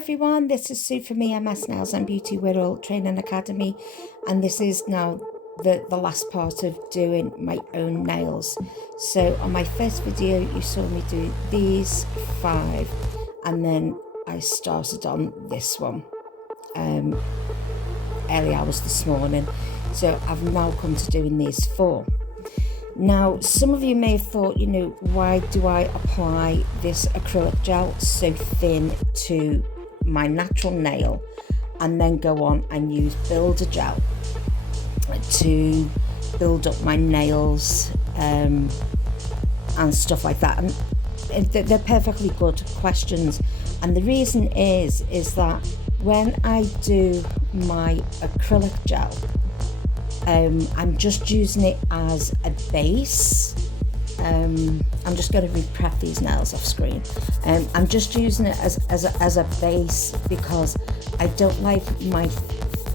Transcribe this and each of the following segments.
everyone, this is Sue from EMS Nails and Beauty Wirral Training Academy, and this is now the last part of doing my own nails. So on my first video you saw me do these 5 and then I started on this one early hours this morning, so I've now come to doing these 4. Now, some of you may have thought, why do I apply this acrylic gel so thin to my natural nail and then go on and use builder gel to build up my nails and stuff like that? And they're perfectly good questions. And the reason is that when I do my acrylic gel, I'm just using it as a base. I'm just going to re-prep these nails off screen. I'm just using it as a base because I don't like my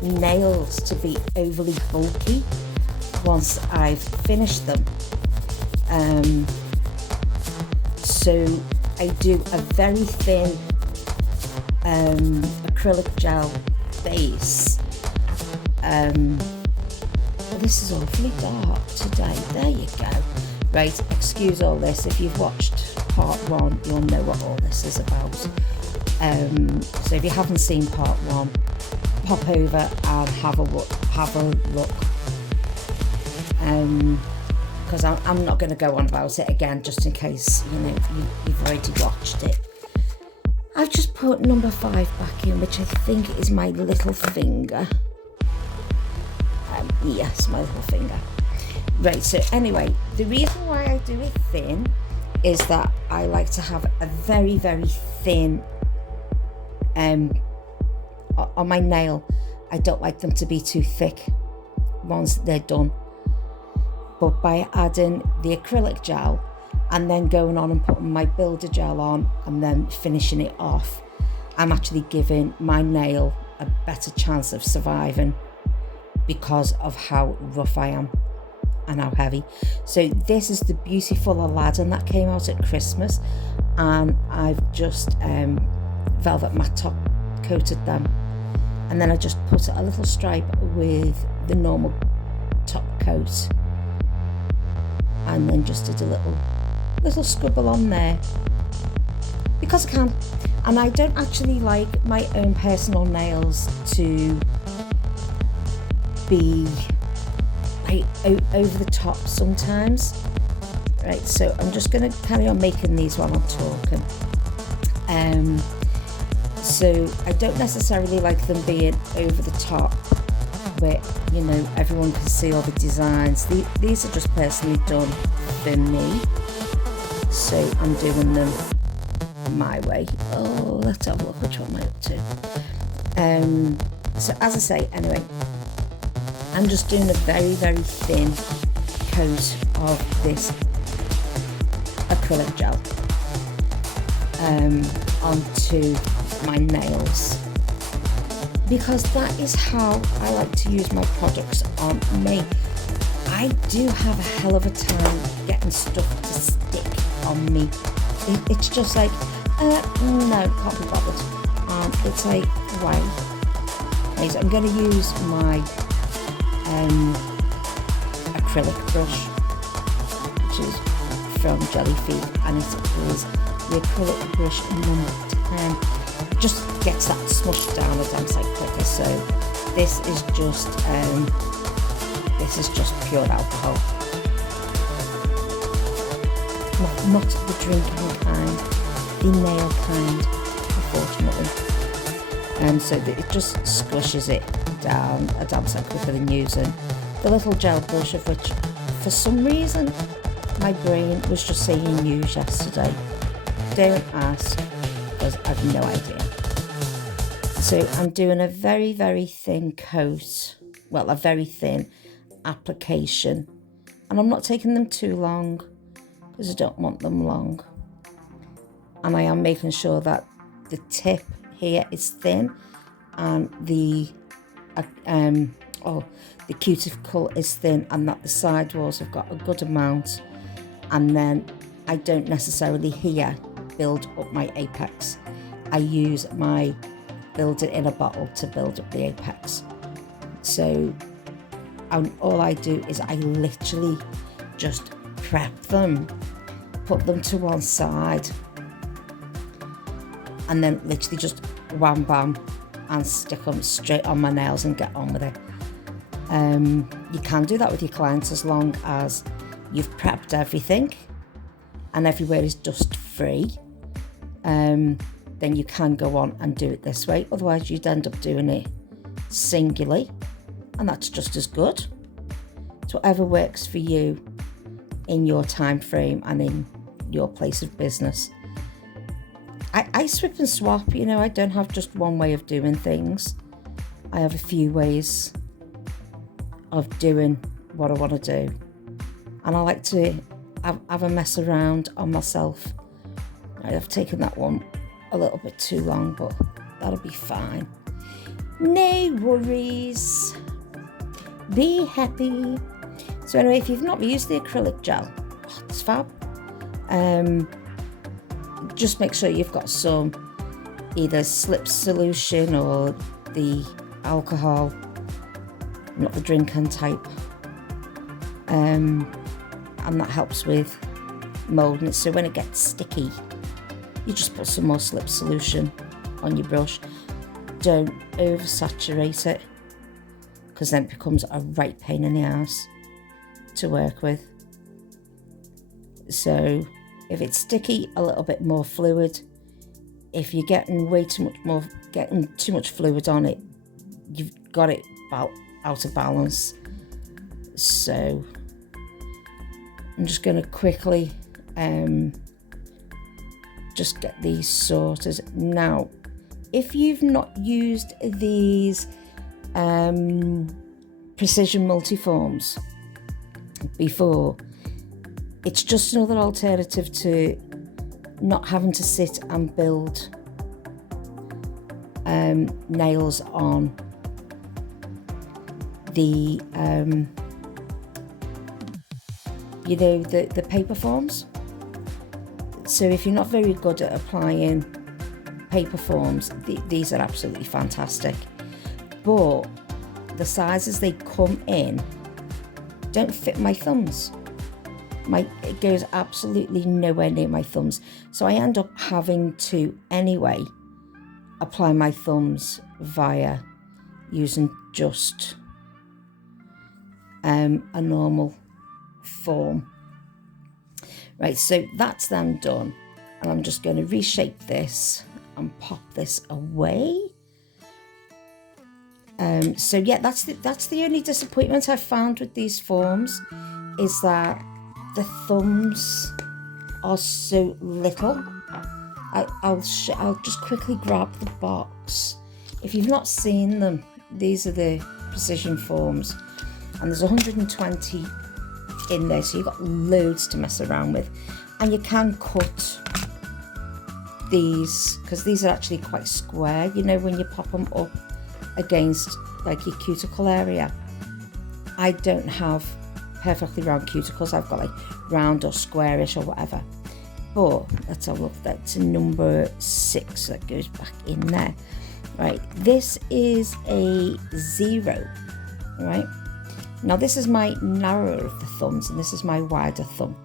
nails to be overly bulky once I've finished them. So I do a very thin acrylic gel base. This is awfully dark today. There you go. Right, excuse all this. If you've watched part 1, you'll know what all this is about. So if you haven't seen part 1, pop over and have a look. Because I'm not going to go on about it again, just in case you've already watched it. I've just put number 5 back in, which I think is my little finger. Yes, my little finger. Right, so anyway, the reason why I do it thin is that I like to have a very, very thin on my nail. I don't like them to be too thick once they're done. But by adding the acrylic gel and then going on and putting my builder gel on and then finishing it off, I'm actually giving my nail a better chance of surviving because of how rough I am and how heavy. So this is the beautiful Aladdin that came out at Christmas, and I've just velvet matte top coated them, and then I just put a little stripe with the normal top coat, and then just did a little scribble on there because I can. And I don't actually like my own personal nails to be like over the top sometimes. Right, so I'm just going to carry on making these while I'm talking. So I don't necessarily like them being over the top where everyone can see all the designs. These are just personally done for me, so I'm doing them my way. Oh, let's have a look which one am I up to. So as I say, anyway, I'm just doing a very, very thin coat of this acrylic gel onto my nails, because that is how I like to use my products on me. I do have a hell of a time getting stuff to stick on me. It's just like, no, can't be bothered. It's like, why? Okay, so I'm going to use my acrylic brush, which is from GellifiQue, and it is the acrylic brush number 10. It just gets that smushed down a damn sight quicker. So this is just pure alcohol, not the drinking kind, the nail kind, unfortunately. So that it just squishes it down a damn sight quicker than using the little gel brush, of which for some reason my brain was just saying use yesterday. Don't ask, because I've no idea. So I'm doing a very, very thin coat, well, a very thin application, and I'm not taking them too long because I don't want them long, and I am making sure that the tip here is thin and the cuticle is thin, and that the sidewalls have got a good amount, and then I don't necessarily here build up my apex. I use my build it in a bottle to build up the apex. So all I do is I literally just prep them, put them to one side, and then literally just wham bam and stick them straight on my nails and get on with it. You can do that with your clients as long as you've prepped everything and everywhere is dust free. Then you can go on and do it this way. Otherwise you'd end up doing it singly, and that's just as good. It's whatever works for you in your time frame and in your place of business. I swip and swap, you know, I don't have just one way of doing things. I have a few ways of doing what I want to do. And I like to have a mess around on myself. I've taken that one a little bit too long, but that'll be fine. No worries. Be happy. So anyway, if you've not used the acrylic gel, it's fab. Just make sure you've got some either slip solution or the alcohol, not the drinking type, and that helps with moulding it. So when it gets sticky, you just put some more slip solution on your brush. Don't oversaturate it, because then it becomes a right pain in the ass to work with. So if it's sticky, a little bit more fluid. If you're getting too much fluid on it, you've got it out of balance. So I'm just going to quickly just get these sorted. Now, if you've not used these precision multiforms before, it's just another alternative to not having to sit and build nails on the the paper forms. So if you're not very good at applying paper forms, these are absolutely fantastic, but the sizes they come in don't fit my thumbs. It goes absolutely nowhere near my thumbs, so I end up having to anyway apply my thumbs via using just a normal form. Right, so that's them done, and I'm just going to reshape this and pop this away. So yeah, that's the only disappointment I've found with these forms, is that the thumbs are so little. I'll just quickly grab the box. If you've not seen them, these are the precision forms, and there's 120 in there, so you've got loads to mess around with. And you can cut these, because these are actually quite square, you know, when you pop them up against like your cuticle area. I don't have perfectly round cuticles, I've got like round or squarish or whatever. But let's have a look, that's a number 6 that goes back in there. Right, this is a 0, right? Now this is my narrower of the thumbs and this is my wider thumb.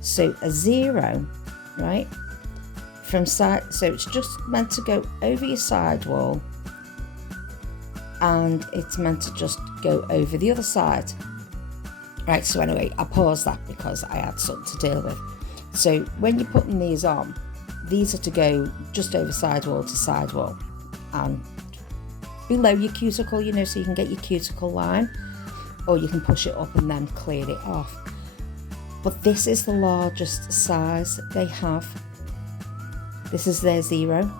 So a 0, right, from side, so it's just meant to go over your side wall, and it's meant to just go over the other side. Right, so anyway, I paused that because I had something to deal with. So when you're putting these on, these are to go just over sidewall to sidewall and below your cuticle, you know, so you can get your cuticle line, or you can push it up and then clear it off. But this is the largest size they have. This is their 0.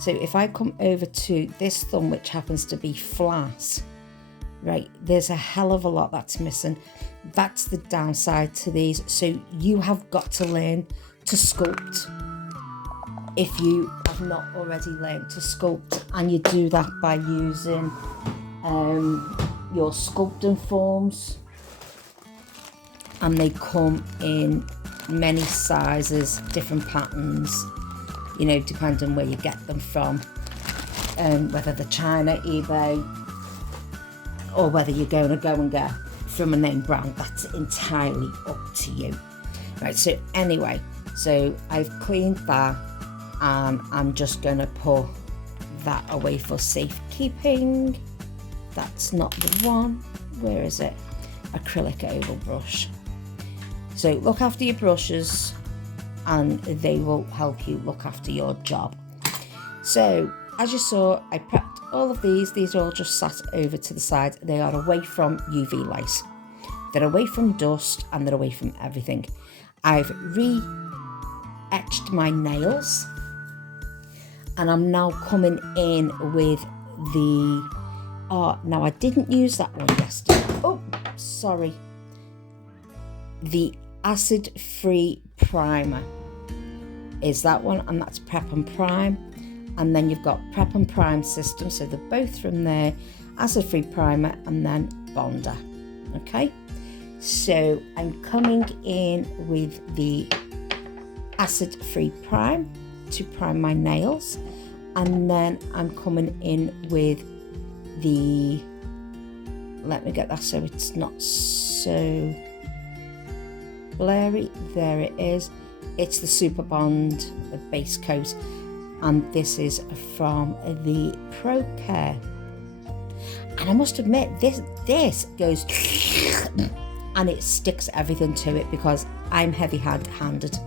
So if I come over to this thumb, which happens to be flat, right, there's a hell of a lot that's missing. That's the downside to these. So you have got to learn to sculpt if you have not already learned to sculpt, and you do that by using your sculpting forms, and they come in many sizes, different patterns, you know, depending where you get them from. whether they're China, eBay, or whether you're going to go and get from a name brand. That's entirely up to you. Right, so anyway, so I've cleaned that, and I'm just going to put that away for safekeeping. That's not the one. Where is it? Acrylic oval brush. So look after your brushes, and they will help you look after your job. So as you saw, I prepped all of these. These are all just sat over to the side. They are away from UV light. They're away from dust, and they're away from everything. I've re-etched my nails, and I'm now coming in with the, now I didn't use that one yesterday. Oh, sorry. The acid-free primer is that one, and that's Prep and Prime. And then you've got Prep and Prime system, so they're both from there. Acid-free primer and then Bonder. Okay, so I'm coming in with the acid-free prime to prime my nails, and then I'm coming in with the, let me get that so it's not so blurry. There it is. It's the Super Bond, the base coat, and this is from the Pro Care. And I must admit, this goes and it sticks everything to it, because I'm heavy-handed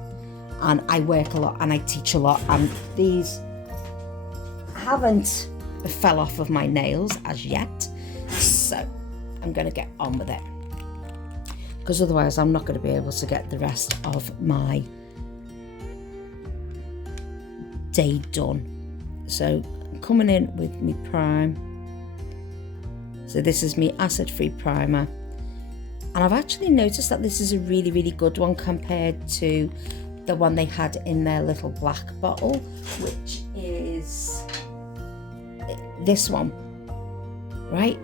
and I work a lot and I teach a lot, and these haven't fell off of my nails as yet, so I'm going to get on with it, because otherwise I'm not going to be able to get the rest of my day done. So I'm coming in with my prime. So this is my acid-free primer, and I've actually noticed that this is a really, really good one compared to the one they had in their little black bottle, which is this one, right?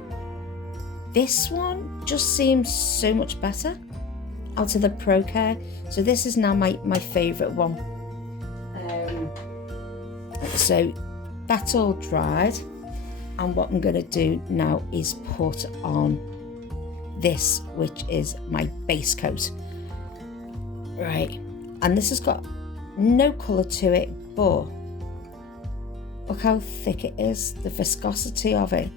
This one just seems so much better out of the Pro Care. So this is now my favourite one. So that's all dried, and what I'm going to do now is put on this, which is my base coat. Right, and this has got no colour to it, but look how thick it is, the viscosity of it.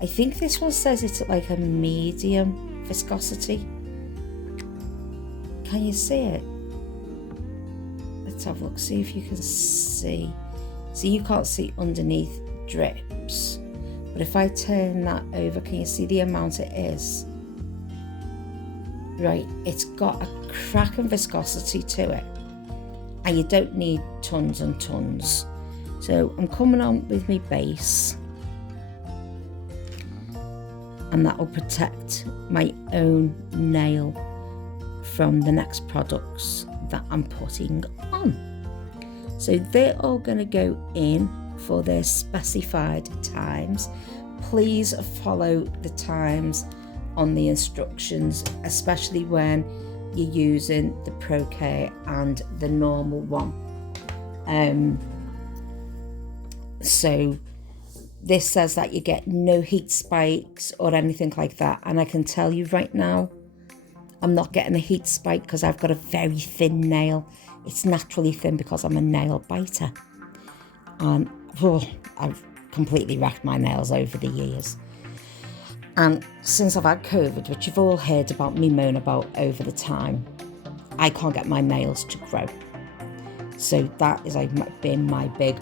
I think this one says it's like a medium viscosity. Can you see it? Let's have a look, see if you can see. So you can't see underneath drips, but if I turn that over, can you see the amount it is? Right, it's got a cracking viscosity to it, and you don't need tons and tons. So I'm coming on with my base, and that will protect my own nail from the next products that I'm putting on. So they're all going to go in for their specified times. Please follow the times on the instructions, especially when you're using the Pro Care and the normal one. So this says that you get no heat spikes or anything like that, and I can tell you right now, I'm not getting a heat spike because I've got a very thin nail. It's naturally thin because I'm a nail biter, and I've completely wrecked my nails over the years. And since I've had COVID, which you've all heard about me moan about over the time, I can't get my nails to grow. So that is like been my big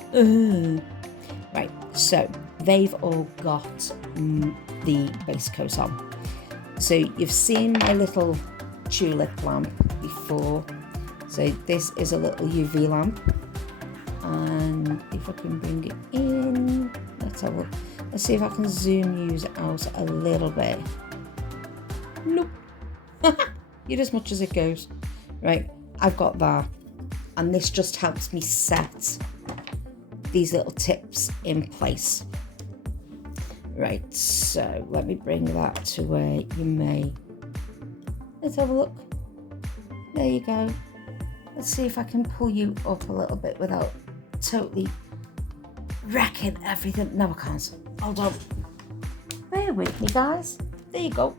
right. So they've all got the base coat on. So you've seen my little tulip lamp before. So this is a little UV lamp, and if I can bring it in, let's have a look. Let's see if I can zoom you out a little bit. Nope. You're as much as it goes. Right, I've got that, and this just helps me set these little tips in place. Right, so let me bring that to where you may. Let's have a look. There you go. Let's see if I can pull you up a little bit without totally wrecking everything. No, I can't. Hold on. Bear with me, guys. There you go.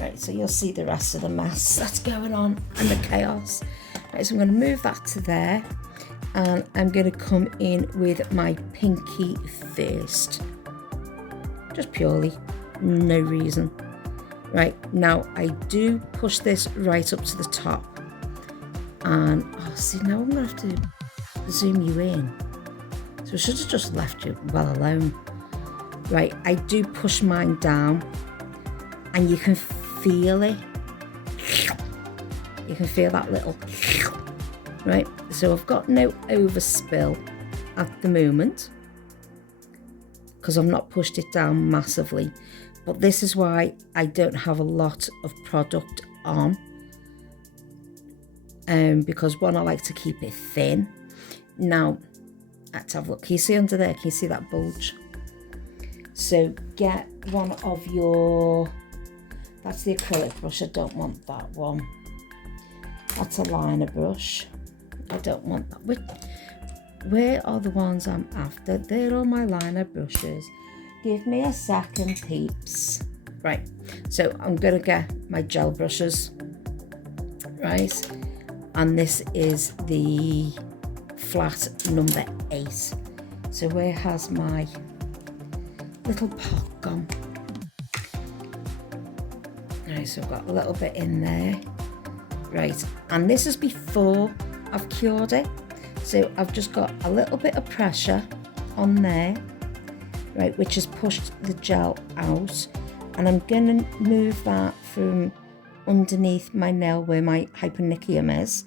Right, so you'll see the rest of the mess that's going on and the chaos. Right, so I'm going to move that to there, and I'm going to come in with my pinky first. Just purely, no reason. Right, now I do push this right up to the top. And, oh, see, now I'm going to have to zoom you in. So I should have just left you well alone. Right, I do push mine down, and you can feel it. You can feel that little, right? So I've got no overspill at the moment because I've not pushed it down massively. But this is why I don't have a lot of product on. Because one, I like to keep it thin. Now, let's have a look. Can you see under there? Can you see that bulge? So get one of your, that's the acrylic brush. I don't want that one. That's a liner brush. I don't want that. Where are the ones I'm after? They're all my liner brushes. Give me a second, peeps. Right, so I'm gonna get my gel brushes, right? And this is the flat number 8. So where has my little pot gone? Right, so I've got a little bit in there. Right, and this is before I've cured it. So I've just got a little bit of pressure on there, right, which has pushed the gel out. And I'm gonna move that from underneath my nail where my hypernicum is,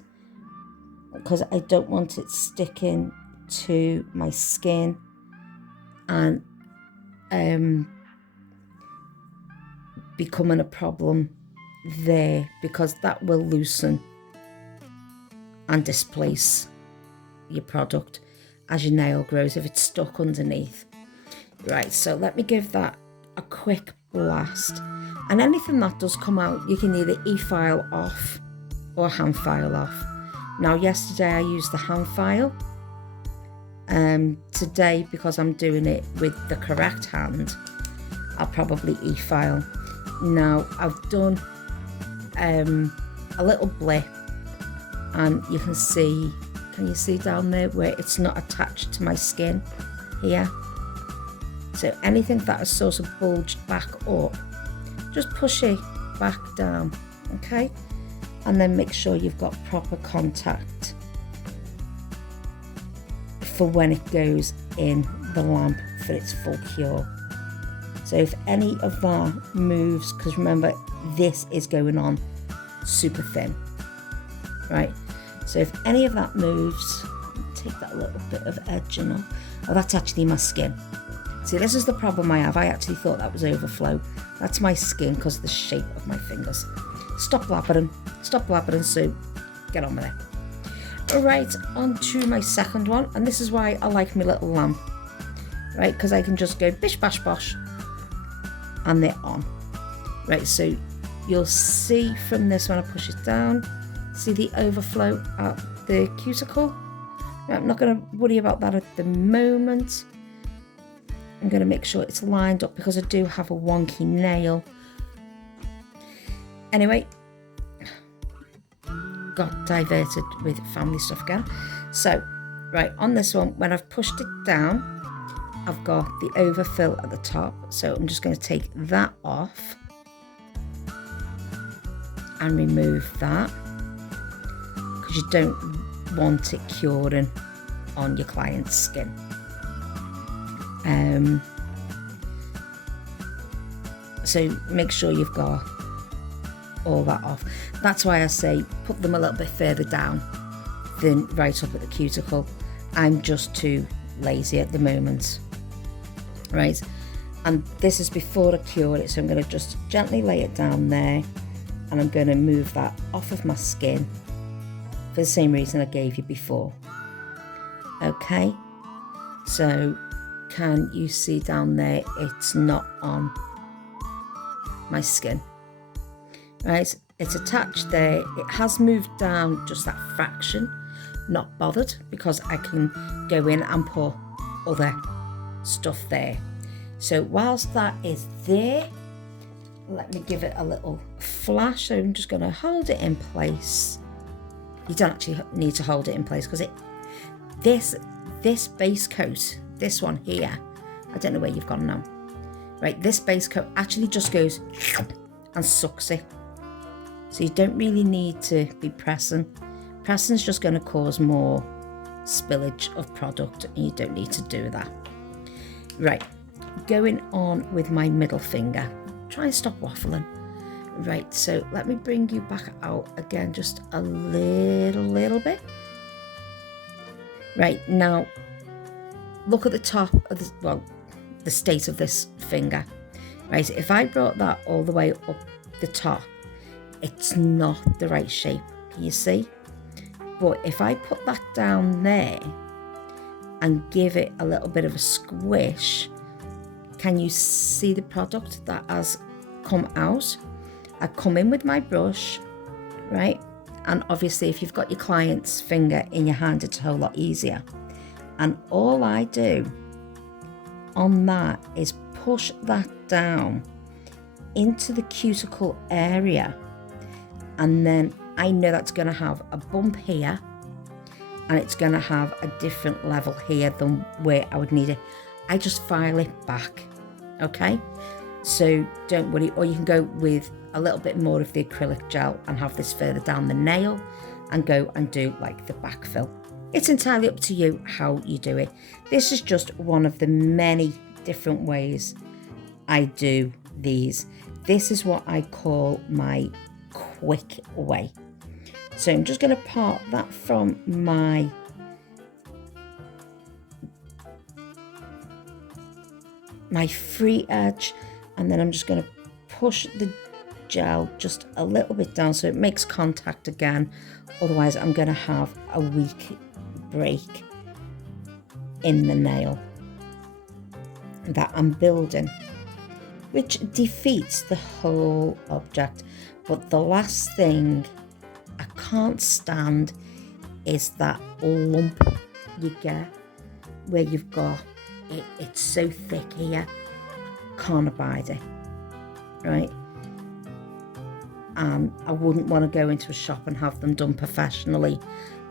because I don't want it sticking to my skin and becoming a problem there, because that will loosen and displace your product as your nail grows if it's stuck underneath. Right, so let me give that a quick blast, and anything that does come out you can either e-file off or hand file off. Now yesterday I used the hand file. Today, because I'm doing it with the correct hand, I'll probably e-file. Now I've done a little blip, and you can see, can you see down there where it's not attached to my skin here? So anything that is sort of bulged back up, just push it back down, okay? And then make sure you've got proper contact for when it goes in the lamp for its full cure. So if any of that moves, because remember, this is going on super thin, right? So if any of that moves, take that little bit of edging off. Oh, that's actually my skin. See, this is the problem I have. I actually thought that was overflow. That's my skin because of the shape of my fingers. Stop blabbering, Sue. Get on with it. All right, on to my second one. And this is why I like my little lamp, right? Because I can just go bish, bash, bosh, and they're on. Right, so you'll see from this when I push it down, see the overflow at the cuticle? Right, I'm not going to worry about that at the moment. I'm going to make sure it's lined up because I do have a wonky nail. Anyway, got diverted with family stuff again. So, right, on this one, when I've pushed it down, I've got the overfill at the top. So I'm just going to take that off and remove that, because you don't want it curing on your client's skin. So make sure you've got all that off. That's why I say put them a little bit further down than right up at the cuticle. I'm just too lazy at the moment, right? And this is before I cure it, so I'm going to just gently lay it down there, and I'm going to move that off of my skin for the same reason I gave you before. Okay, so can you see down there it's not on my skin, right? It's attached there. It has moved down just that fraction, not bothered because I can go in and put other stuff there. So whilst that is there, let me give it a little flash. So I'm just going to hold it in place. You don't actually need to hold it in place because this base coat, this one here, I don't know where you've gone now. Right, this base coat actually just goes and sucks it. So you don't really need to be pressing. Pressing is just going to cause more spillage of product, and you don't need to do that. Right, going on with my middle finger. Try and stop waffling. Right, so let me bring you back out again just a little bit. Right, now look at the top of the state of this finger. Right, if I brought that all the way up the top, it's not the right shape, can you see? But if I put that down there and give it a little bit of a squish, can you see the product that has come out? I come in with my brush, right? And obviously if you've got your client's finger in your hand, it's a whole lot easier. And all I do on that is push that down into the cuticle area. And then I know that's going to have a bump here, and it's going to have a different level here than where I would need it. I just file it back, okay? So don't worry, or you can go with a little bit more of the acrylic gel and have this further down the nail and go and do like the backfill. It's entirely up to you how you do it. This is just one of the many different ways I do these. This is what I call my quick way. So I'm just going to part that from my free edge, and then I'm just going to push the gel just a little bit down so it makes contact again. Otherwise I'm going to have a weak break in the nail that I'm building, which defeats the whole object. But the last thing I can't stand is that lump you get where you've got it's so thick here, can't abide it, right? And I wouldn't want to go into a shop and have them done professionally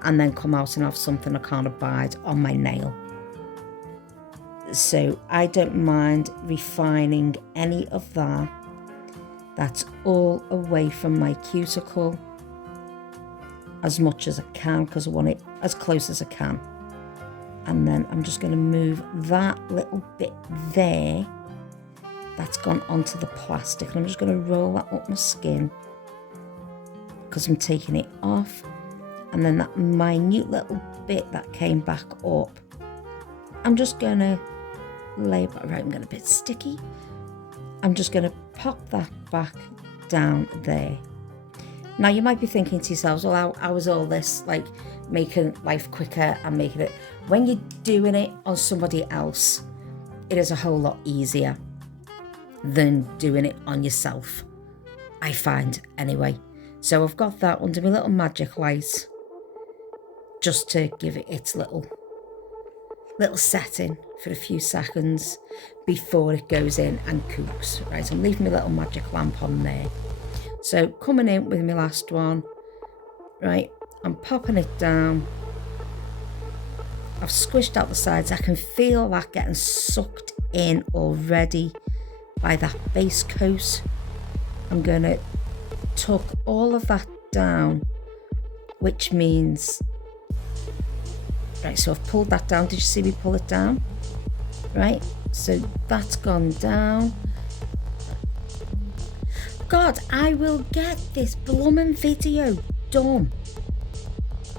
and then come out and have something I can't abide on my nail. So I don't mind refining any of that. That's all away from my cuticle as much as I can, because I want it as close as I can. And then I'm just going to move that little bit there that's gone onto the plastic, and I'm just going to roll that up my skin because I'm taking it off. And then that minute little bit that came back up, I'm just going to lay it back. Right, I'm getting a bit sticky. I'm just going to pop that back down there. Now you might be thinking to yourselves, well, how is all this like making life quicker and making it, when you're doing it on somebody else, it is a whole lot easier than doing it on yourself, I find anyway. So I've got that under my little magic light just to give it its little setting for a few seconds before it goes in and cooks. Right, I'm leaving my little magic lamp on there. So coming in with my last one, right, I'm popping it down. I've squished out the sides. I can feel that getting sucked in already by that base coat. I'm going to tuck all of that down, which means, right, so I've pulled that down. Did you see me pull it down? Right, so that's gone down. God, I will get this blooming video done.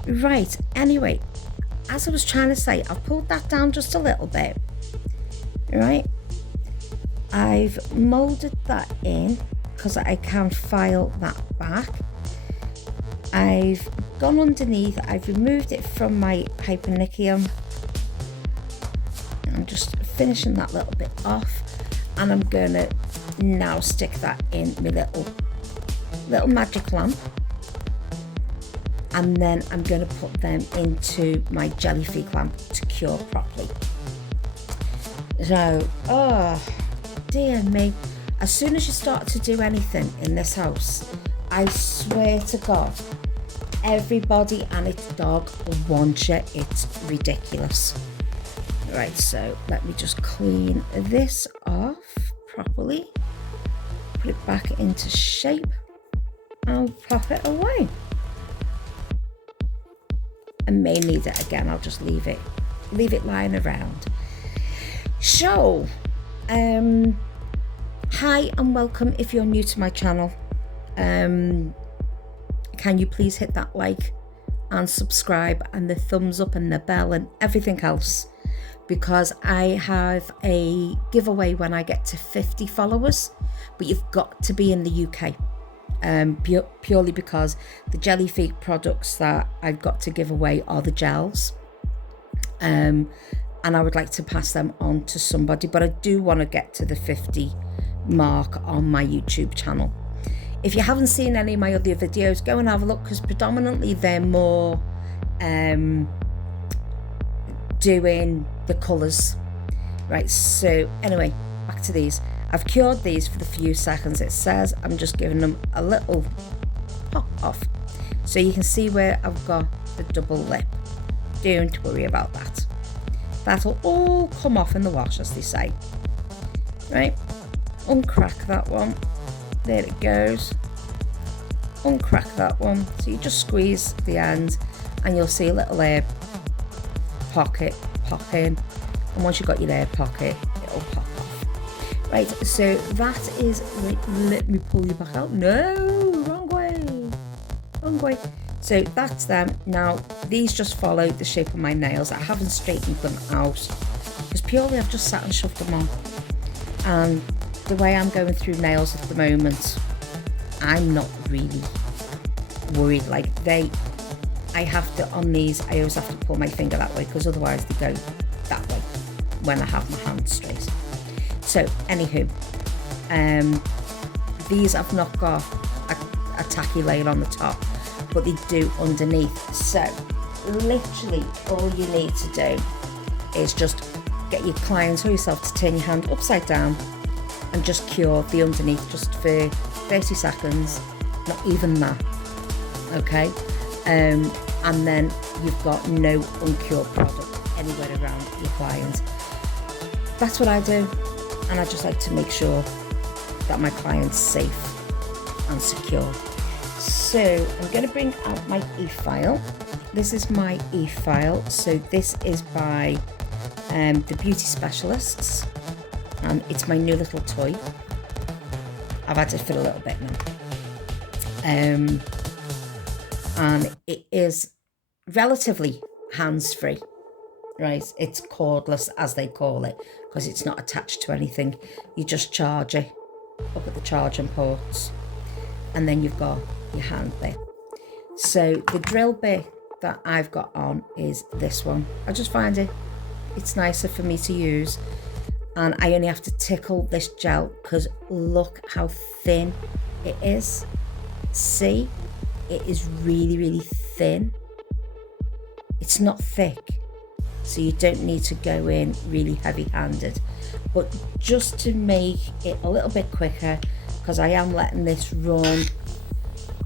Right, anyway, as I was trying to say, I've pulled that down just a little bit. Right, I've moulded that in because I can file that back. I've gone underneath, I've removed it from my hypernicum. I'm just finishing that little bit off, and I'm gonna now stick that in my little magic lamp. and then I'm going to put them into my GellifiQue clamp to cure properly. So, oh dear me, as soon as you start to do anything in this house, I swear to God, everybody and its dog wants you. It's ridiculous. Right, so let me just clean this off properly, put it back into shape, and pop it away. I may need it again, I'll just leave it lying around. So, hi and welcome if you're new to my channel. Can you please hit that like and subscribe and the thumbs up and the bell and everything else, because I have a giveaway when I get to 50 followers, but you've got to be in the UK. Purely because the GellifiQue products that I've got to give away are the gels, and I would like to pass them on to somebody, but I do want to get to the 50 mark on my YouTube channel. If you haven't seen any of my other videos, go and have a look, because predominantly they're more doing the colours. Right, so anyway, back to these. I've cured these for the few seconds. It says I'm just giving them a little pop off, so you can see where I've got the double lip. Don't worry about that. That'll all come off in the wash, as they say. Right, uncrack that one. There it goes. Uncrack that one. So you just squeeze the end and you'll see a little air pocket pop in, and once you've got your air pocket, it'll pop off. Right, so that is, let me pull you back out. No, wrong way. So that's them. Now these just follow the shape of my nails. I haven't straightened them out because purely I've just sat and shoved them on, and the way I'm going through nails at the moment, I'm not really worried. Like I have to, on these, I always have to pull my finger that way, because otherwise they go that way when I have my hand straight. So anywho, these have not got a tacky layer on the top, but they do underneath. So literally all you need to do is just get your clients or yourself to turn your hand upside down and just cure the underneath just for 30 seconds, not even that, okay? And then you've got no uncured product anywhere around your client. That's what I do, and I just like to make sure that my client's safe and secure. So I'm going to bring out my e-file. This is my e-file. So this is by the Beauty Specialists, and it's my new little toy. I've had it for a little bit now, and it is relatively hands-free. Right, it's cordless, as they call it, because it's not attached to anything. You just charge it up at the charging ports, and then you've got your hand there. So the drill bit that I've got on is this one. I just find it's nicer for me to use, and I only have to tickle this gel because look how thin it is. See, it is really, really thin. It's not thick, so you don't need to go in really heavy-handed. But just to make it a little bit quicker, because I am letting this run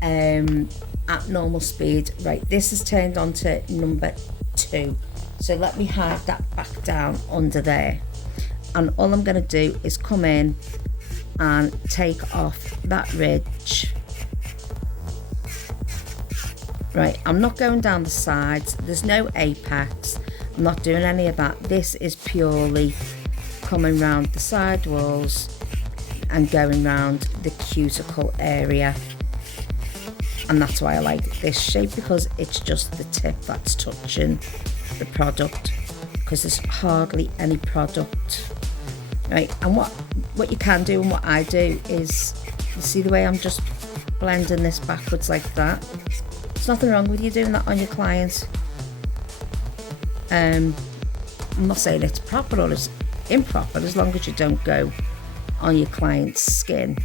at normal speed. Right, this is turned on to number 2, so let me hide that back down under there, and all I'm going to do is come in and take off that ridge. Right, I'm not going down the sides, there's no apex, I'm not doing any of that. This is purely coming round the side walls and going round the cuticle area, and that's why I like this shape, because it's just the tip that's touching the product, because there's hardly any product. Right, and what you can do and what I do is, you see the way I'm just blending this backwards like that. There's nothing wrong with you doing that on your clients. I'm not saying it's proper or it's improper, as long as you don't go on your client's skin.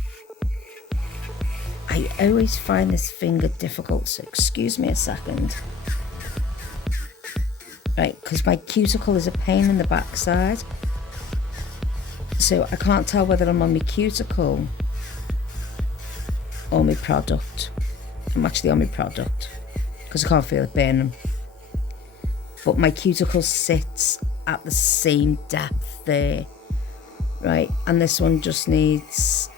I I always find this finger difficult, so excuse me a second. Right, because my cuticle is a pain in the backside. So I can't tell whether I'm on my cuticle or my product. I'm actually on my product because I can't feel it burning. But my cuticle sits at the same depth there, right? And this one just needs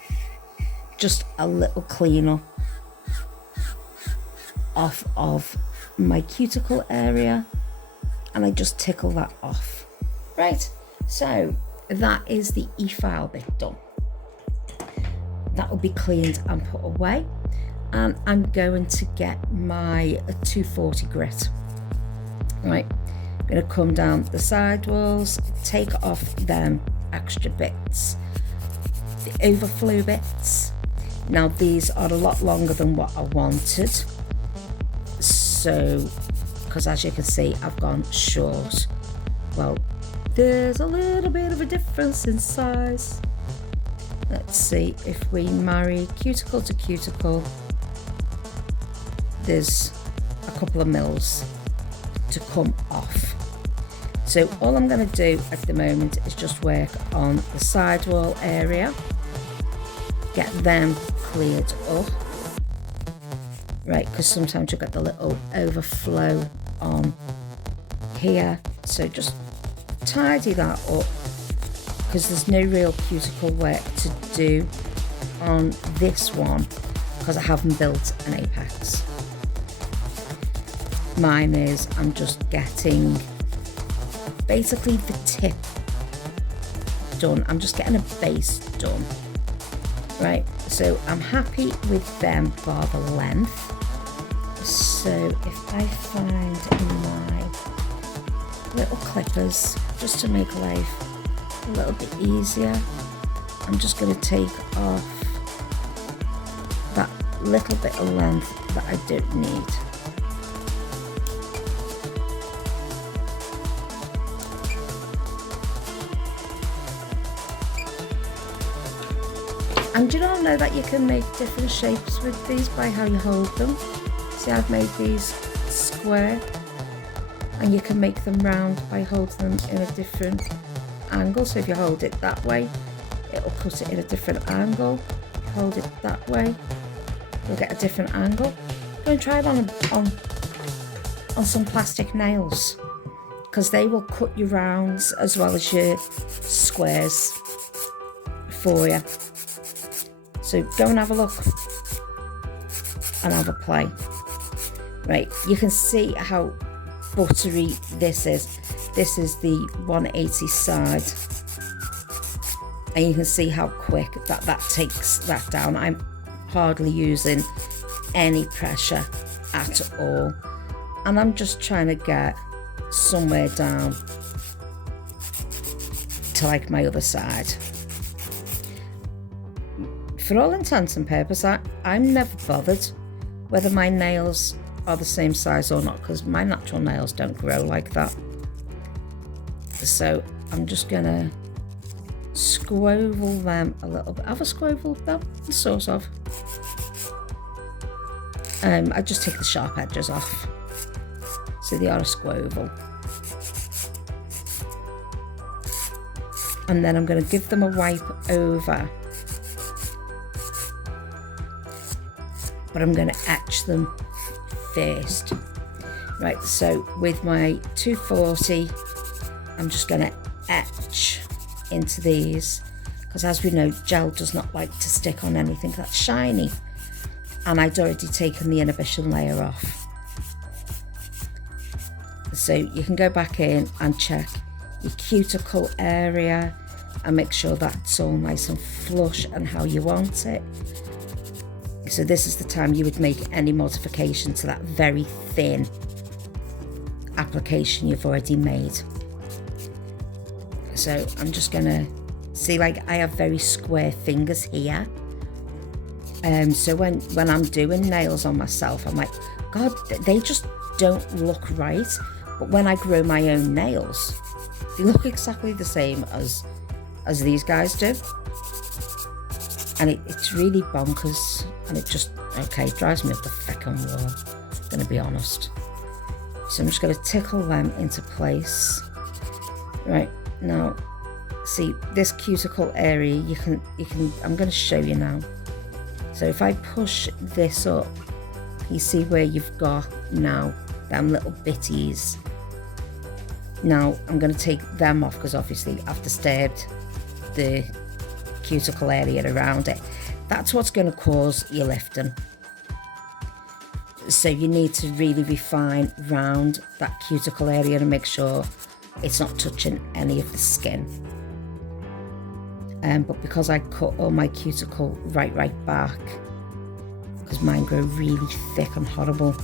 just a little clean up off of my cuticle area, and I just tickle that off. Right, so that is the e-file bit done. That will be cleaned and put away, and I'm going to get my 240 grit. Right, I'm going to come down the side walls, take off them extra bits, the overflow bits. Now these are a lot longer than what I wanted, so because as you can see I've gone short. Well, there's a little bit of a difference in size. Let's see if we marry cuticle to cuticle, there's a couple of mils to come off. So all I'm going to do at the moment is just work on the sidewall area, get them cleared up, right, because sometimes you get the little overflow on here, so just tidy that up, because there's no real cuticle work to do on this one because I haven't built an apex. Mine is, I'm just getting basically the tip done. I'm just getting a base done, right? So I'm happy with them bar the length. So if I find my little clippers, just to make life a little bit easier, I'm just going to take off that little bit of length that I don't need. And you all know that you can make different shapes with these by how you hold them. See, I've made these square, and you can make them round by holding them in a different angle. So if you hold it that way, it'll cut it in a different angle. If you hold it that way, you'll get a different angle. Go and try it on some plastic nails, because they will cut your rounds as well as your squares for you. So go and have a look and have a play. Right, you can see how buttery this is. This is the 180 side, and you can see how quick that takes that down. I'm hardly using any pressure at all, and I'm just trying to get somewhere down to like my other side. For all intents and purposes, I'm never bothered whether my nails are the same size or not, because my natural nails don't grow like that. So I'm just gonna squoval them a little bit. Have a squoval them, sort of. I just take the sharp edges off, so they are a squoval. And then I'm gonna give them a wipe over, but I'm gonna etch them first. Right, so with my 240, I'm just going to etch into these, because as we know, gel does not like to stick on anything that's shiny, and I'd already taken the inhibition layer off. So you can go back in and check your cuticle area and make sure that's all nice and flush and how you want it. So this is the time you would make any modification to that very thin application you've already made. So I'm just gonna see, like, I have very square fingers here. So when I'm doing nails on myself, I'm like, God, they just don't look right. But when I grow my own nails, they look exactly the same as these guys do. And it's really bonkers, and it just Okay, it drives me up the fucking wall, gonna be honest. So I'm just gonna tickle them into place. Right, now, see this cuticle area, you can, I'm gonna show you now. So if I push this up, you see where you've got now them little bitties. Now I'm going to take them off because obviously I've disturbed the cuticle area around it. That's what's going to cause your lifting. So you need to really refine round that cuticle area and make sure it's not touching any of the skin. But because I cut all my cuticle right back, because mine grow really thick and horrible,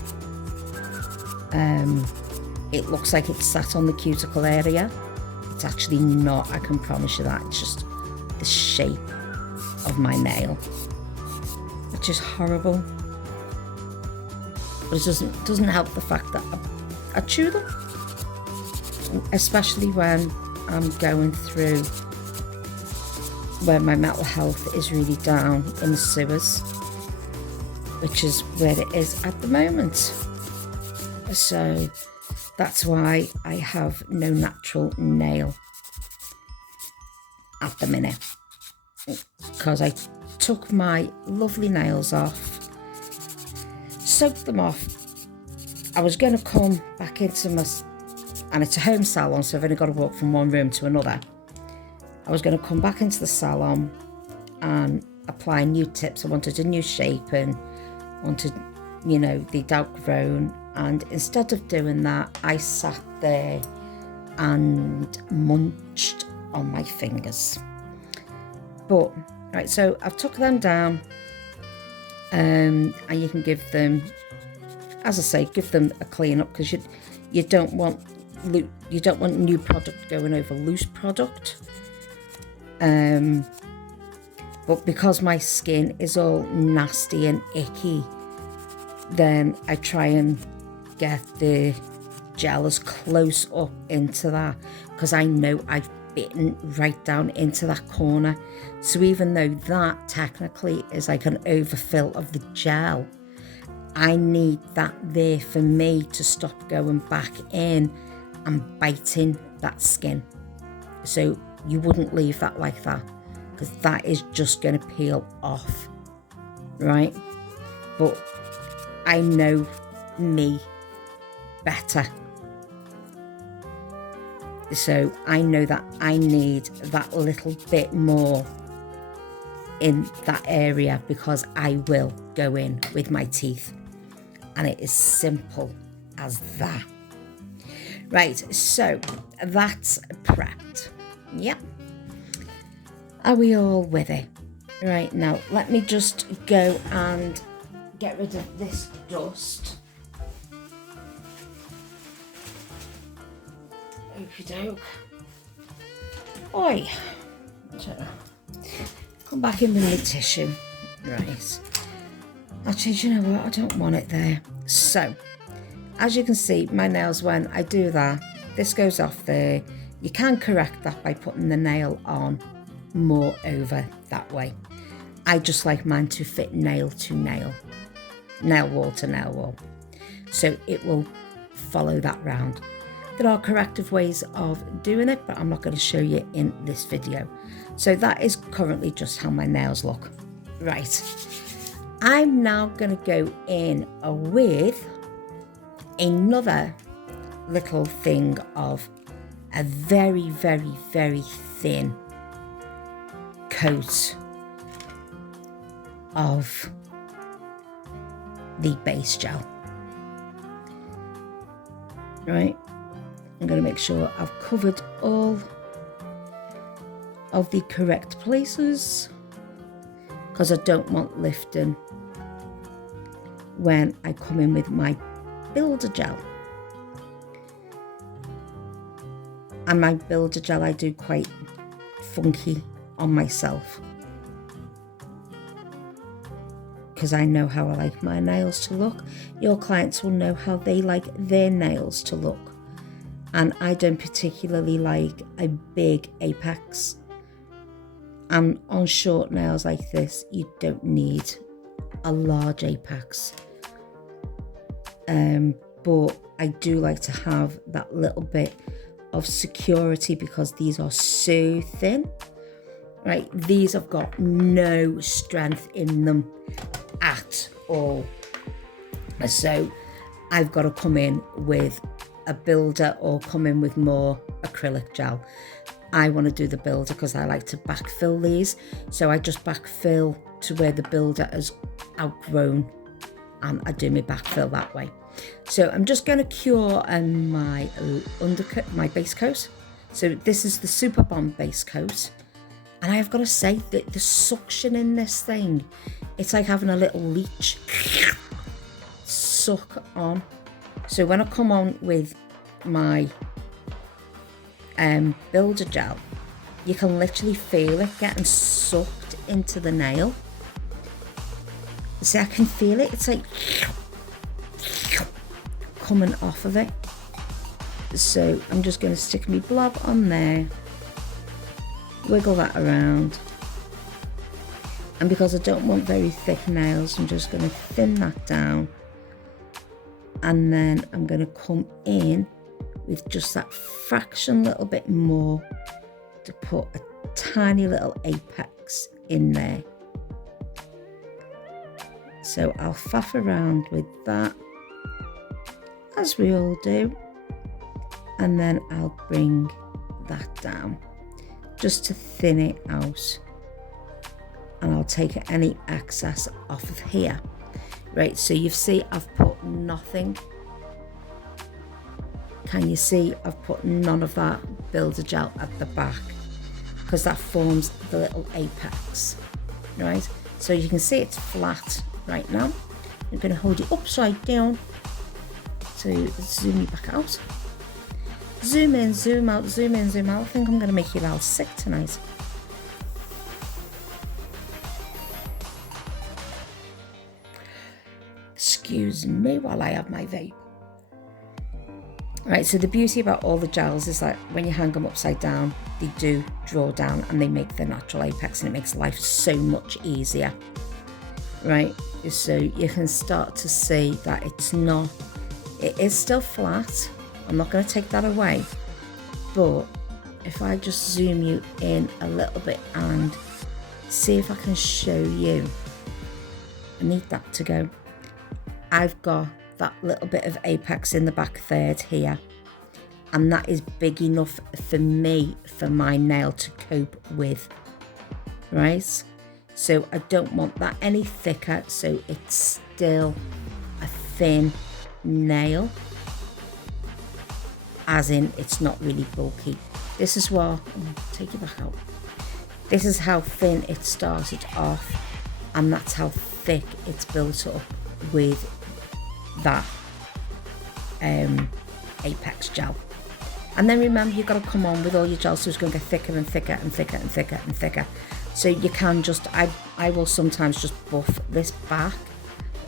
it looks like it's sat on the cuticle area. It's actually not, I can promise you that. It's just the shape of my nail, which is horrible. But it doesn't help the fact that I chew them, especially when I'm going through where my mental health is really down in the sewers, which is where it is at the moment. So that's why I have no natural nail at the minute, because I took my lovely nails off, soaked them off. I was going to come back into my, and it's a home salon, so I've only got to walk from one room to another. I was going to come back into the salon and apply new tips. I wanted a new shape and wanted, you know, they'd outgrown. And instead of doing that, I sat there and munched on my fingers. But, right, so I've took them down, and you can give them, as I say, give them a clean up, because you don't want new product going over loose product. But because my skin is all nasty and icky, then I try and get the gel as close up into that, because I know I've bitten right down into that corner. So even though that technically is like an overfill of the gel, I need that there for me to stop going back in and biting that skin. So you wouldn't leave that like that, because that is just going to peel off, right? But I know me better, so I know that I need that little bit more in that area, because I will go in with my teeth, and it is simple as that. Right, so that's prepped. Yep. Are we all with it? Right, now let me just go and get rid of this dust. Okie doke. Oi. Come back in with my tissue. Right. Actually, do you know what? I don't want it there. So, as you can see, my nails, when I do that, this goes off there. You can correct that by putting the nail on more over that way. I just like mine to fit nail to nail, nail wall to nail wall. So it will follow that round. There are corrective ways of doing it, but I'm not going to show you in this video. So that is currently just how my nails look. Right. I'm now going to go in with another little thing of a very, very, very thin coat of the base gel. Right. I'm going to make sure I've covered all of the correct places, because I don't want lifting when I come in with my builder gel. And my builder gel I do quite funky on myself, because I know how I like my nails to look. Your clients will know how they like their nails to look. And I don't particularly like a big apex. And on short nails like this, you don't need a large apex, but I do like to have that little bit of security because these are so thin. Right, these have got no strength in them at all. So I've got to come in with a builder or come in with more acrylic gel. I want to do the builder because I like to backfill these. So I just backfill to where the builder has outgrown, and I do my backfill that way. So I'm just going to cure my undercoat, my base coat. So this is the Super Bond base coat. And I've got to say that the suction in this thing, it's like having a little leech suck on. So when I come on with my builder gel, you can literally feel it getting sucked into the nail. See, I can feel it. It's like coming off of it. So I'm just going to stick my blob on there, wiggle that around, and because I don't want very thick nails, I'm just going to thin that down, and then I'm going to come in with just that fraction little bit more to put a tiny little apex in there. So I'll faff around with that, as we all do, and then I'll bring that down just to thin it out, and I'll take any excess off of here. Right, so you see I've put nothing. Can you see I've put none of that builder gel at the back, because that forms the little apex, right? So you can see it's flat right now. I'm going to hold it upside down to zoom you back out. Zoom in, zoom out, zoom in, zoom out. I think I'm going to make you all sick tonight. Excuse me while I have my vape. Right, so the beauty about all the gels is that when you hang them upside down, they do draw down and they make the natural apex, and it makes life so much easier. Right, so you can start to see that it is still flat. I'm not going to take that away, but if I just zoom you in a little bit and see if I can show you, I need that to go. I've got that little bit of apex in the back third here, and that is big enough for me, for my nail to cope with, right? So I don't want that any thicker, so it's still a thin nail, as in it's not really bulky. This is what, take it back out. This is how thin it started off, and that's how thick it's built up with that apex gel. And then remember, you've got to come on with all your gel, so it's going to get thicker and thicker and thicker and thicker and thicker. So you can just, I will sometimes just buff this back.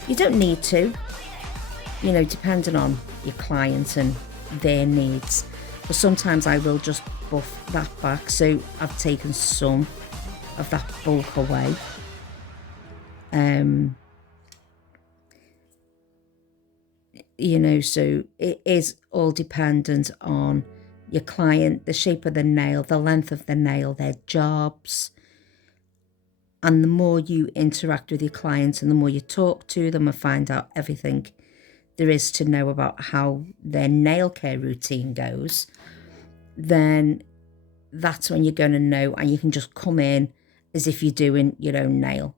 You don't need to, you know, depending on your client and their needs, but sometimes I will just buff that back, so I've taken some of that bulk away. You know, so it is all dependent on your client, the shape of the nail, the length of the nail, their jobs. And the more you interact with your clients and the more you talk to them and find out everything there is to know about how their nail care routine goes, then that's when you're going to know, and you can just come in as if you're doing your own nail.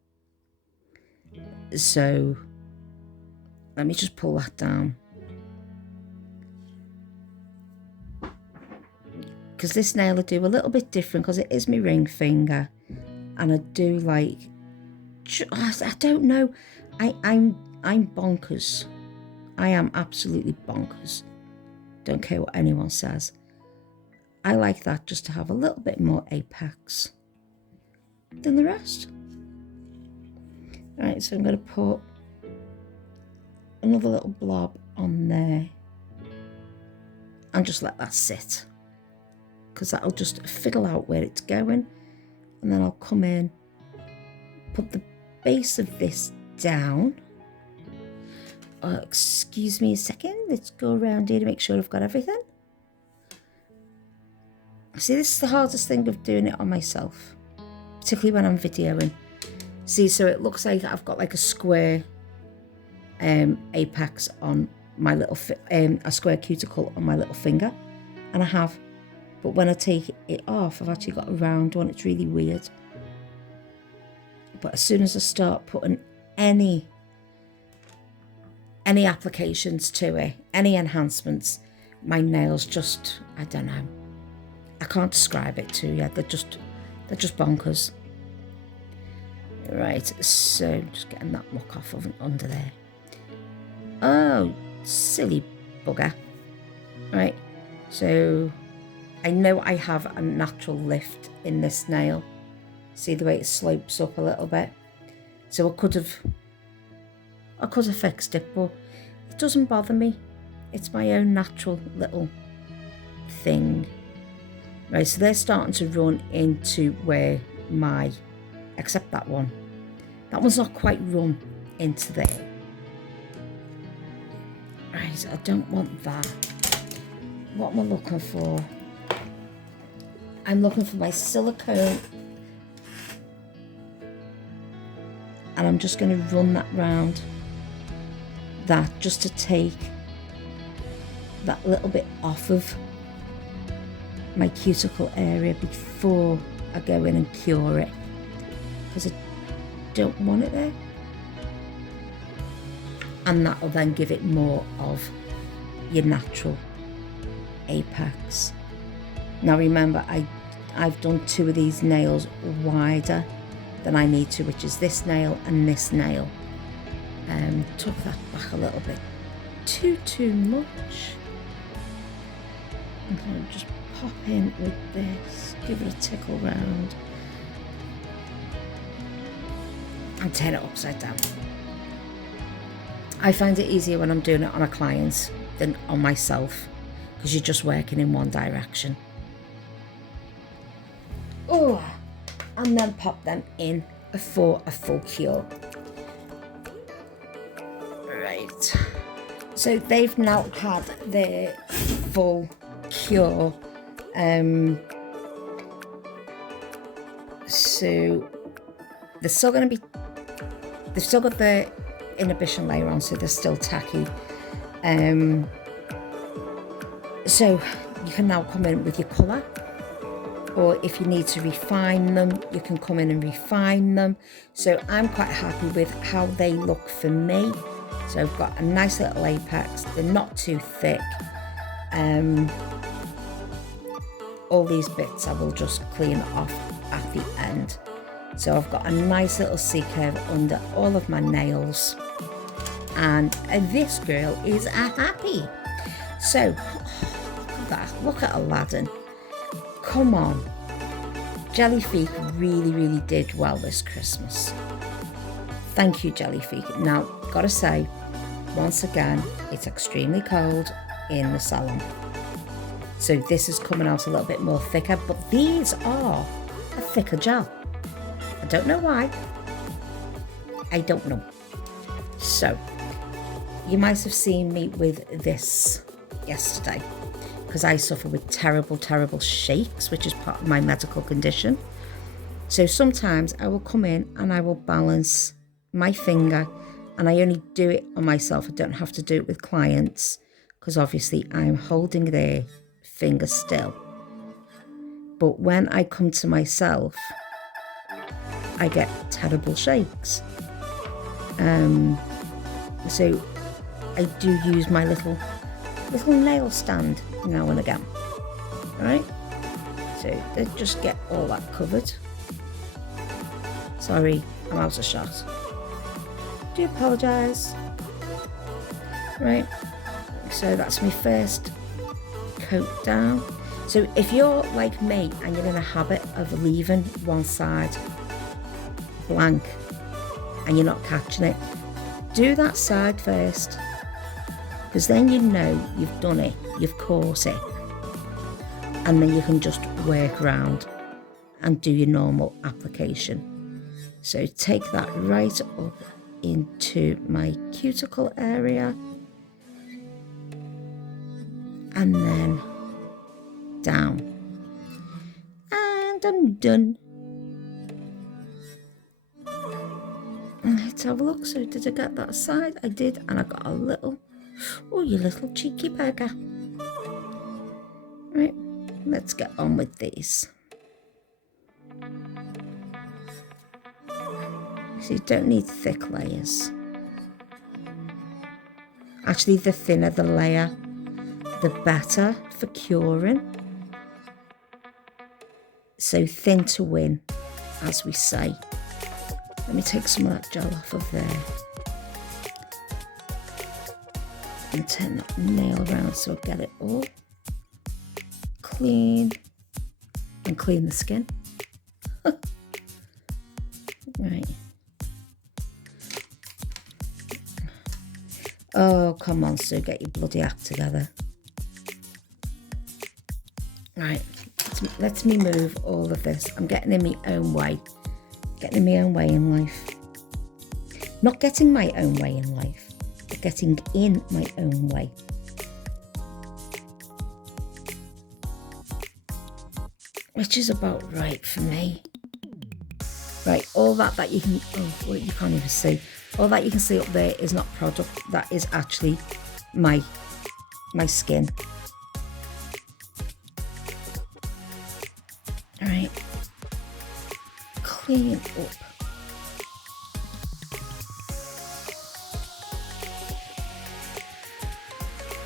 So let me just pull that down, because this nail I do a little bit different because it is my ring finger, and I do like, I don't know, I'm bonkers. I am absolutely bonkers. Don't care what anyone says. I like that just to have a little bit more apex than the rest. All right, so I'm going to put another little blob on there and just let that sit, because that'll just fiddle out where it's going. And then I'll come in, put the base of this down. Excuse me a second, let's go around here to make sure I've got everything. See, this is the hardest thing of doing it on myself, particularly when I'm videoing. See, so it looks like I've got like a square apex on my little, a square cuticle on my little finger, and I have. But when I take it off, I've actually got a round one. It's really weird. But as soon as I start putting any applications to it, any enhancements, my nails just, I don't know. I can't describe it to you. They're just bonkers. Right, so just getting that muck off of under there. Oh, silly bugger. Right, so I know I have a natural lift in this nail. See the way it slopes up a little bit? So I could have fixed it, but it doesn't bother me. It's my own natural little thing. Right, so they're starting to run into where my, except that one. That one's not quite run into there. Right, I don't want that. What am I looking for? I'm looking for my silicone. And I'm just going to run that round. That, just to take that little bit off of my cuticle area before I go in and cure it, because I don't want it there, and that will then give it more of your natural apex. Now remember, I've done 2 of these nails wider than I need to, which is this nail and this nail. Took that back a little bit too much. I'm going to just pop in with this, give it a tickle round, and turn it upside down. I find it easier when I'm doing it on a client than on myself, because you're just working in one direction. Oh, and then pop them in for a full cure. Right, so they've now had their full cure. So they're still going to be, they've still got the inhibition layer on, so they're still tacky. So you can now come in with your colour, or if you need to refine them, you can come in and refine them. So I'm quite happy with how they look for me. So I've got a nice little apex, they're not too thick. All these bits I will just clean off at the end. So I've got a nice little C-curve under all of my nails, and this girl is happy. So look at that, look at Aladdin. Come on, GellifiQue really did well this Christmas. Thank you, GellifiQue. Now, gotta say, once again, it's extremely cold in the salon, so this is coming out a little bit more thicker, but these are a thicker gel. I don't know why. I don't know. So, you might have seen me with this yesterday, because I suffer with terrible shakes, which is part of my medical condition. So sometimes I will come in and I will balance my finger, and I only do it on myself. I don't have to do it with clients, because obviously I'm holding their finger still. But when I come to myself, I get terrible shakes. So I do use my little nail stand now and again. Alright, so let's just get all that covered. Sorry, I'm out of shot. Do apologise. Right, so that's my first coat down. So if you're like me and you're in a habit of leaving one side blank and you're not catching it, do that side first, because then you know you've done it, you've caught it, and then you can just work around and do your normal application. So take that right up into my cuticle area, and then down, and I'm done. Let's have a look. So did I get that side? I did, and I got a little, oh, you little cheeky beggar. Right, let's get on with these. So you don't need thick layers. Actually, the thinner the layer, the better for curing. So thin to win, as we say. Let me take some of that gel off of there. And turn that nail around so I get it all clean. And clean the skin. Right. Oh, come on, Sue, get your bloody act together. Right, let me move all of this. I'm getting in my own way. Getting in my own way in life. Not getting my own way in life, but getting in my own way. Which is about right for me. Right, all that you can, oh, well, you can't even see. All that you can see up there is not product, that is actually my skin. All right, clean up.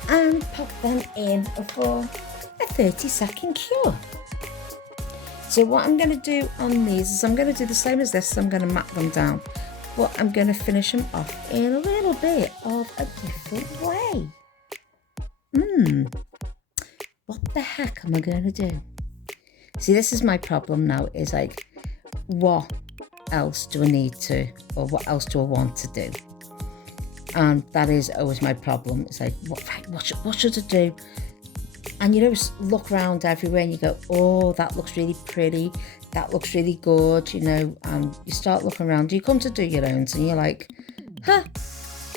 And pop them in for a 30-second cure. So what I'm going to do on these is I'm going to do the same as this. I'm going to mat them down, but I'm going to finish them off in a little bit of a different way. What the heck am I going to do? See, this is my problem now, is like, what else do I need to, or what else do I want to do? And that is always my problem. It's like, what should I do? And you know, look around everywhere and you go, oh, that looks really pretty. That looks really good, you know. And you start looking around. You come to do your own and you're like,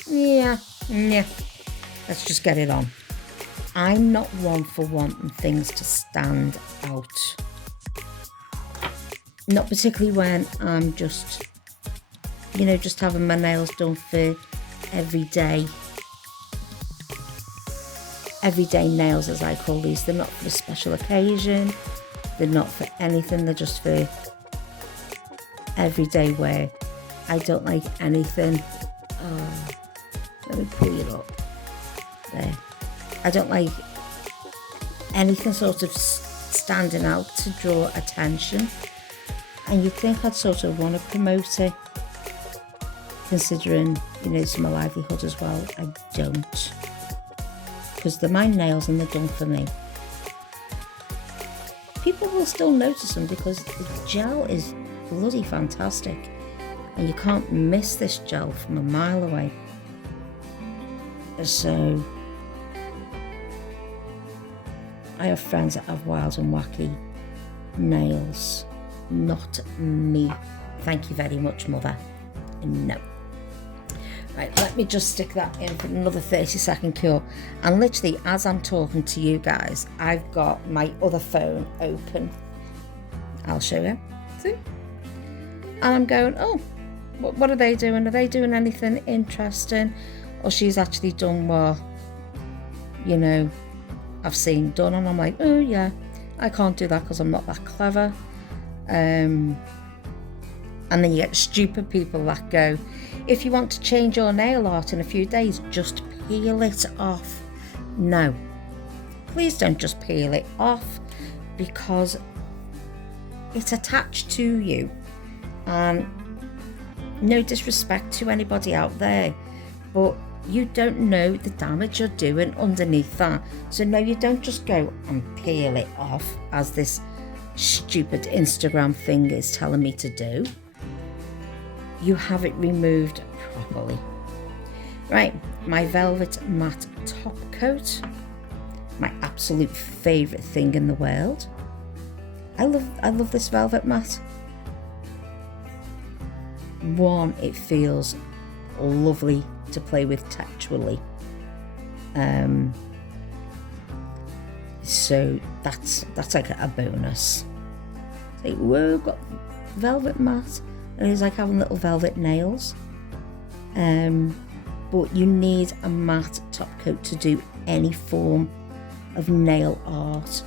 yeah, let's just get it on. I'm not one for wanting things to stand out. Not particularly when I'm just, you know, just having my nails done for everyday nails, as I call these. They're not for a special occasion, they're not for anything, they're just for everyday wear. I don't like anything, let me pull it up there. I don't like anything sort of standing out to draw attention, and you'd think I'd sort of want to promote it, considering, you know, it's my livelihood as well. I don't, because they're my nails and they're done for me. People will still notice them because the gel is bloody fantastic, and you can't miss this gel from a mile away. So I have friends that have wild and wacky nails. Not me. Thank you very much, mother. No. Right, let me just stick that in for another 30-second cure. And literally, as I'm talking to you guys, I've got my other phone open. I'll show you. See? And I'm going, oh, what are they doing? Are they doing anything interesting? Or she's actually done what, you know, I've seen done. And I'm like, oh yeah, I can't do that because I'm not that clever. And then you get stupid people that go, if you want to change your nail art in a few days, just peel it off. No, please don't just peel it off, because it's attached to you. And no disrespect to anybody out there, but you don't know the damage you're doing underneath that. So no, you don't just go and peel it off, as this stupid Instagram thing is telling me to do. You have it removed properly. Right, my velvet matte top coat, my absolute favourite thing in the world. I love this velvet matte. One, it feels lovely to play with texturally. So that's like a bonus. It's like, whoa, got velvet mat, and it's like having little velvet nails. But you need a matte top coat to do any form of nail art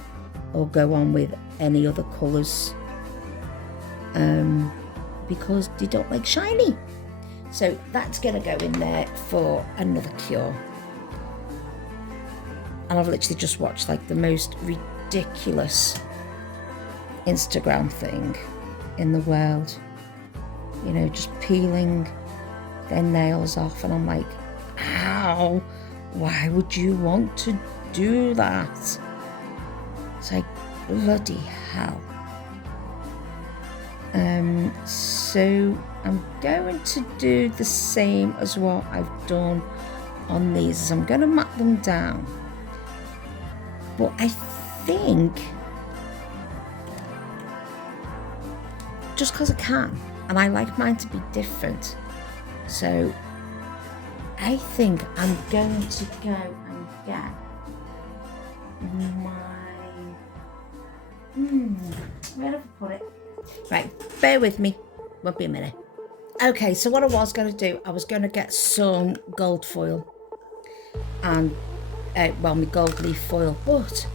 or go on with any other colours, because they don't like shiny. So that's going to go in there for another cure. And I've literally just watched like the most ridiculous Instagram thing in the world, you know, just peeling their nails off, and I'm like, ow, why would you want to do that? It's like, bloody hell. So I'm going to do the same as what I've done on these. I'm going to mat them down, but I think just because I can, and I like mine to be different, so I think I'm going to go and get my where have I put it? Right, bear with me, won't be a minute. Okay, so what I was going to do, I was going to get some gold foil and well, my gold leaf foil, but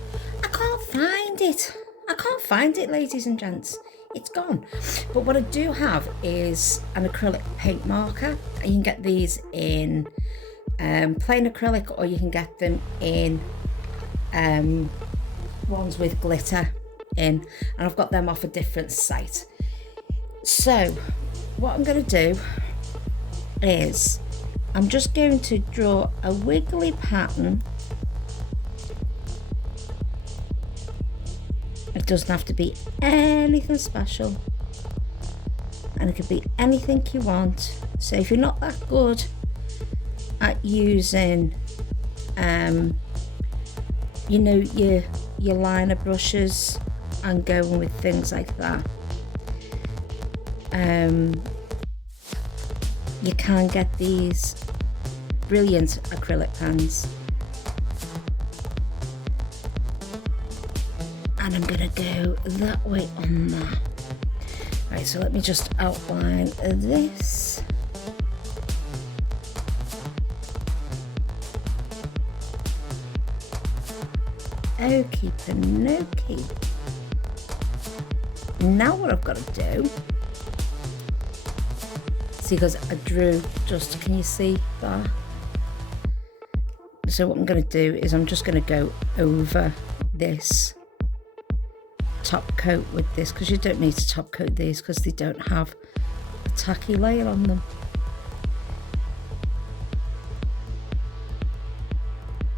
I can't find it. I can't find it, ladies and gents. It's gone. But what I do have is an acrylic paint marker. You can get these in plain acrylic, or you can get them in ones with glitter in, and I've got them off a different site. So what I'm going to do is I'm just going to draw a wiggly pattern. It doesn't have to be anything special, and it could be anything you want. So if you're not that good at using you know, your liner brushes and going with things like that, you can get these brilliant acrylic pens. And I'm gonna go that way on that. Right, so let me just outline this. Okie pinokie. Now what I've got to do, see, because I drew just, can you see that? So what I'm going to do is I'm just going to go over this top coat with this, because you don't need to top coat these because they don't have a tacky layer on them.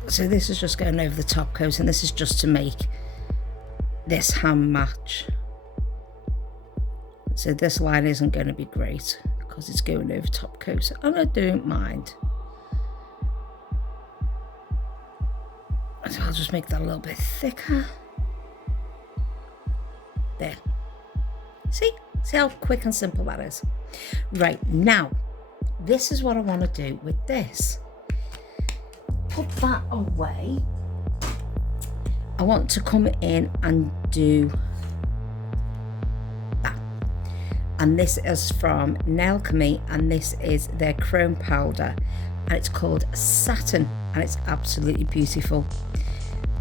So this is just going over the top coat, and this is just to make this hand match. So this line isn't going to be great because it's going over top coat, and I don't mind. So I'll just make that a little bit thicker. There. See how quick and simple that is. Right, now this is what I want to do with this. Put that away. I want to come in and do that. And this is from NailChemy, and this is their chrome powder, and it's called Satin, and it's absolutely beautiful.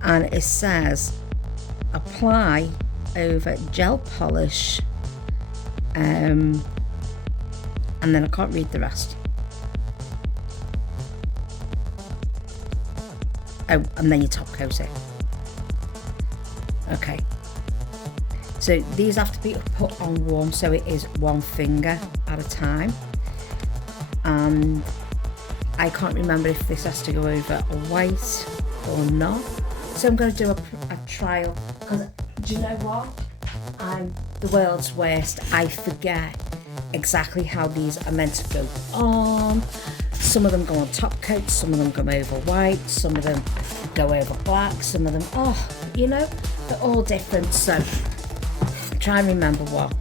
And it says apply over gel polish, and then I can't read the rest. Oh, and then you top coat it. Okay. So these have to be put on warm, so it is one finger at a time. And I can't remember if this has to go over a white or not. So I'm going to do a trial, because do you know what? I'm the world's worst. I forget exactly how these are meant to go on. Some of them go on top coat, some of them go over white, some of them go over black, some of them, you know, they're all different. So try and remember what,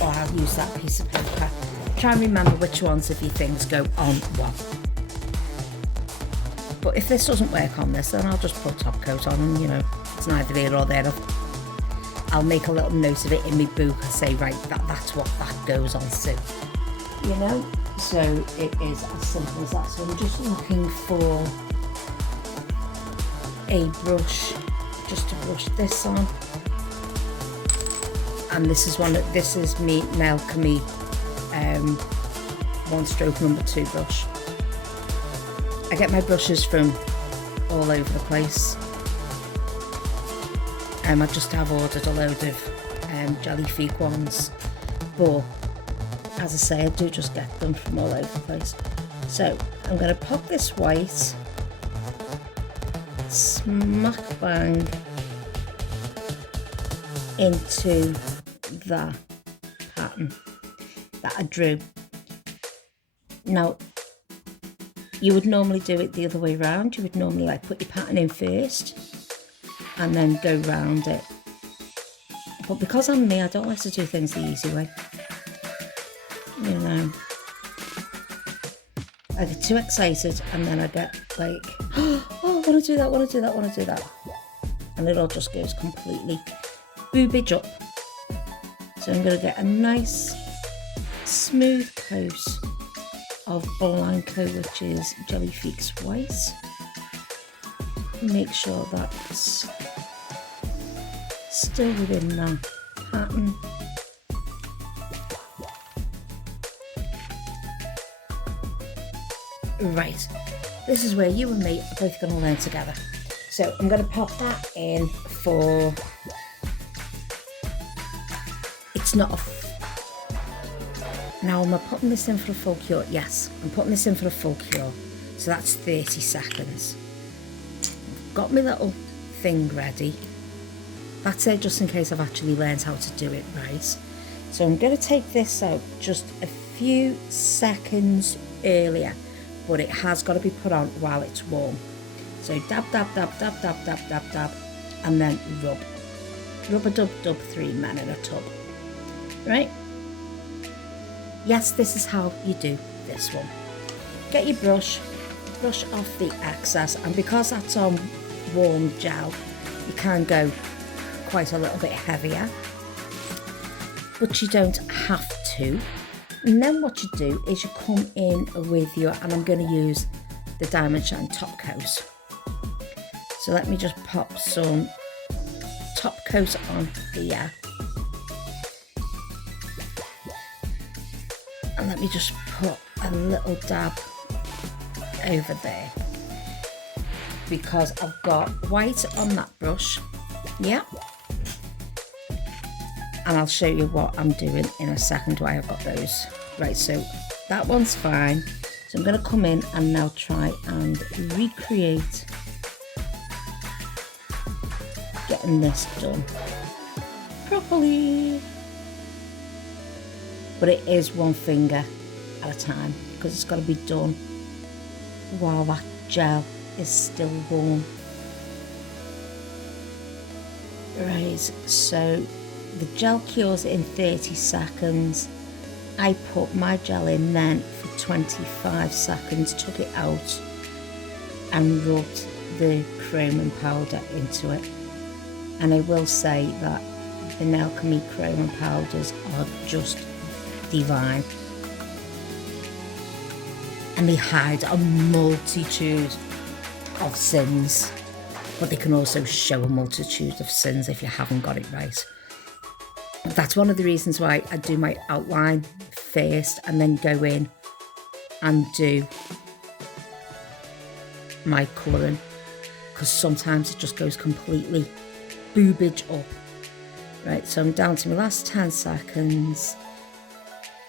I'll use that piece of paper. Try and remember which ones of your things go on what. But if this doesn't work on this, then I'll just put top coat on, and you know, it's neither here or there. I'll make a little note of it in my book and say, right, that's what that goes on to, you know. So it is as simple as that. So I'm just looking for a brush just to brush this on, and this is me Nail-Chemie 1-stroke number 2 brush. I get my brushes from all over the place. I just have ordered a load of GellifiQue ones, but as I say, I do just get them from all over the place. So I'm going to pop this white smack bang into that pattern that I drew. Now, you would normally do it the other way around. You would normally like put your pattern in first and then go round it. But because I'm me, I don't like to do things the easy way. You know, I get too excited and then I get like, oh, I want to do that, want to do that, want to do that. And it all just goes completely boobage up. So I'm going to get a nice smooth coat of Blanco, which is GellifiQue's white. Make sure that's still within that pattern. Right, this is where you and me are both going to learn together. So I'm going to pop that in for, it's not a, now am I putting this in for a full cure? Yes, I'm putting this in for a full cure. So that's 30 seconds. Got my little thing ready. That's it, just in case I've actually learned how to do it right. So I'm going to take this out just a few seconds earlier, but it has got to be put on while it's warm. So dab, dab, dab, dab, dab, dab, dab, dab, and then rub. Rub a dub dub 3 men in a tub. Right? Yes, this is how you do this one. Get your brush, brush off the excess, and because that's on warm gel, you can go quite a little bit heavier, but you don't have to. And then what you do is you come in with your, and I'm going to use the Diamond Shine top coat. So let me just pop some top coat on here. And let me just put a little dab over there, because I've got white on that brush. Yeah. And I'll show you what I'm doing in a second, why I've got those. Right, so that one's fine. So I'm going to come in and now try and recreate getting this done properly. But it is one finger at a time, because it's got to be done while that gel is still warm. Right, so the gel cures in 30 seconds. I put my gel in then for 25 seconds, took it out and rubbed the chroming powder into it. And I will say that the Nail-Chemie chroming powders are just divine. And they hide a multitude of sins, but they can also show a multitude of sins if you haven't got it right. That's one of the reasons why I do my outline first and then go in and do my colouring, because sometimes it just goes completely boobage up. Right, so I'm down to my last 10 seconds.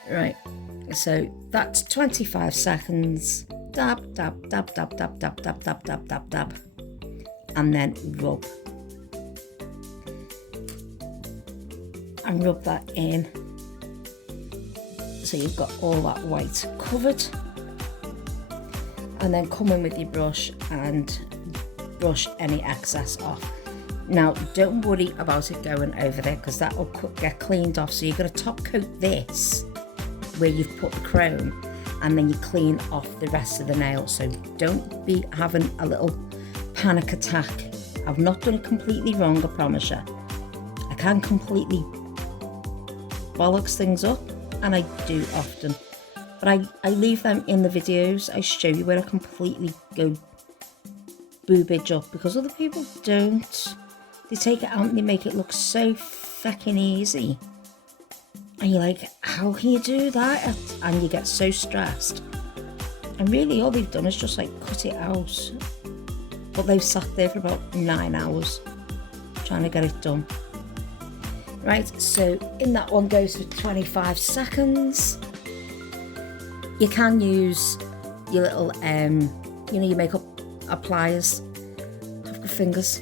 Right, so that's 25 seconds. Dab, dab, dab, dab, dab, dab, dab, dab, dab, dab, dab, and then rub. And rub that in, so you've got all that white covered. And then come in with your brush and brush any excess off. Now, don't worry about it going over there, because that will get cleaned off. So you're going to top coat this where you've put the chrome, and then you clean off the rest of the nail. So don't be having a little panic attack. I've not done it completely wrong, I promise you. I can completely bollocks things up, and I do often. But I leave them in the videos. I show you where I completely go boobage up, because other people don't. They take it out and they make it look so fucking easy. And you're like, how can you do that? And you get so stressed. And really all they've done is just like cut it out. But they've sat there for about 9 hours trying to get it done. Right, so in that one goes for 25 seconds. You can use your little, you know, your makeup appliers. I've got fingers.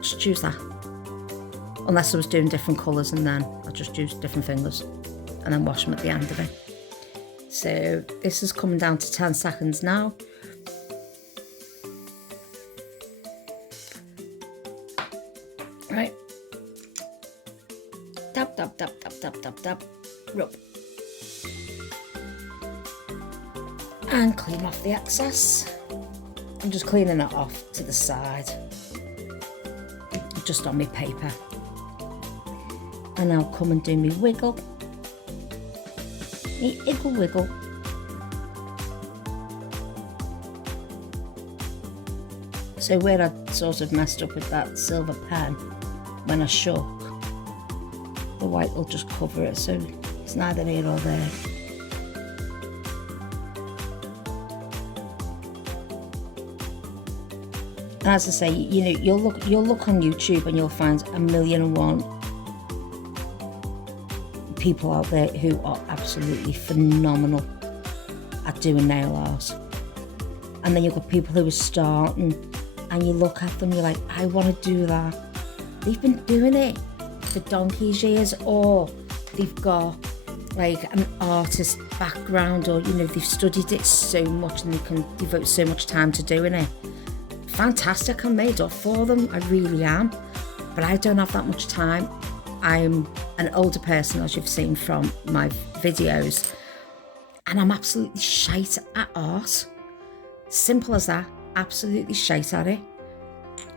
Just use that. Unless I was doing different colours, and then I'll just use different fingers and then wash them at the end of it. So this is coming down to 10 seconds now. Right. Dab, dab, dab, dab, dab, dab, dab. Rub. And clean off the excess. I'm just cleaning it off to the side, just on my paper. And I'll come and do me wiggle. Me wiggle wiggle. So where I sort of messed up with that silver pen, when I shook, the white will just cover it, so it's neither here or there. And as I say, you know, you'll look on YouTube and you'll find 1,000,001 people out there who are absolutely phenomenal at doing nail art. And then you've got people who are starting, and you look at them, you're like, I want to do that. They've been doing it for donkey's years, or they've got like an artist background, or, you know, they've studied it so much and they can devote so much time to doing it. Fantastic, I'm made up for them, I really am, but I don't have that much time. I'm an older person, as you've seen from my videos, and I'm absolutely shite at art. Simple as that, absolutely shite at it.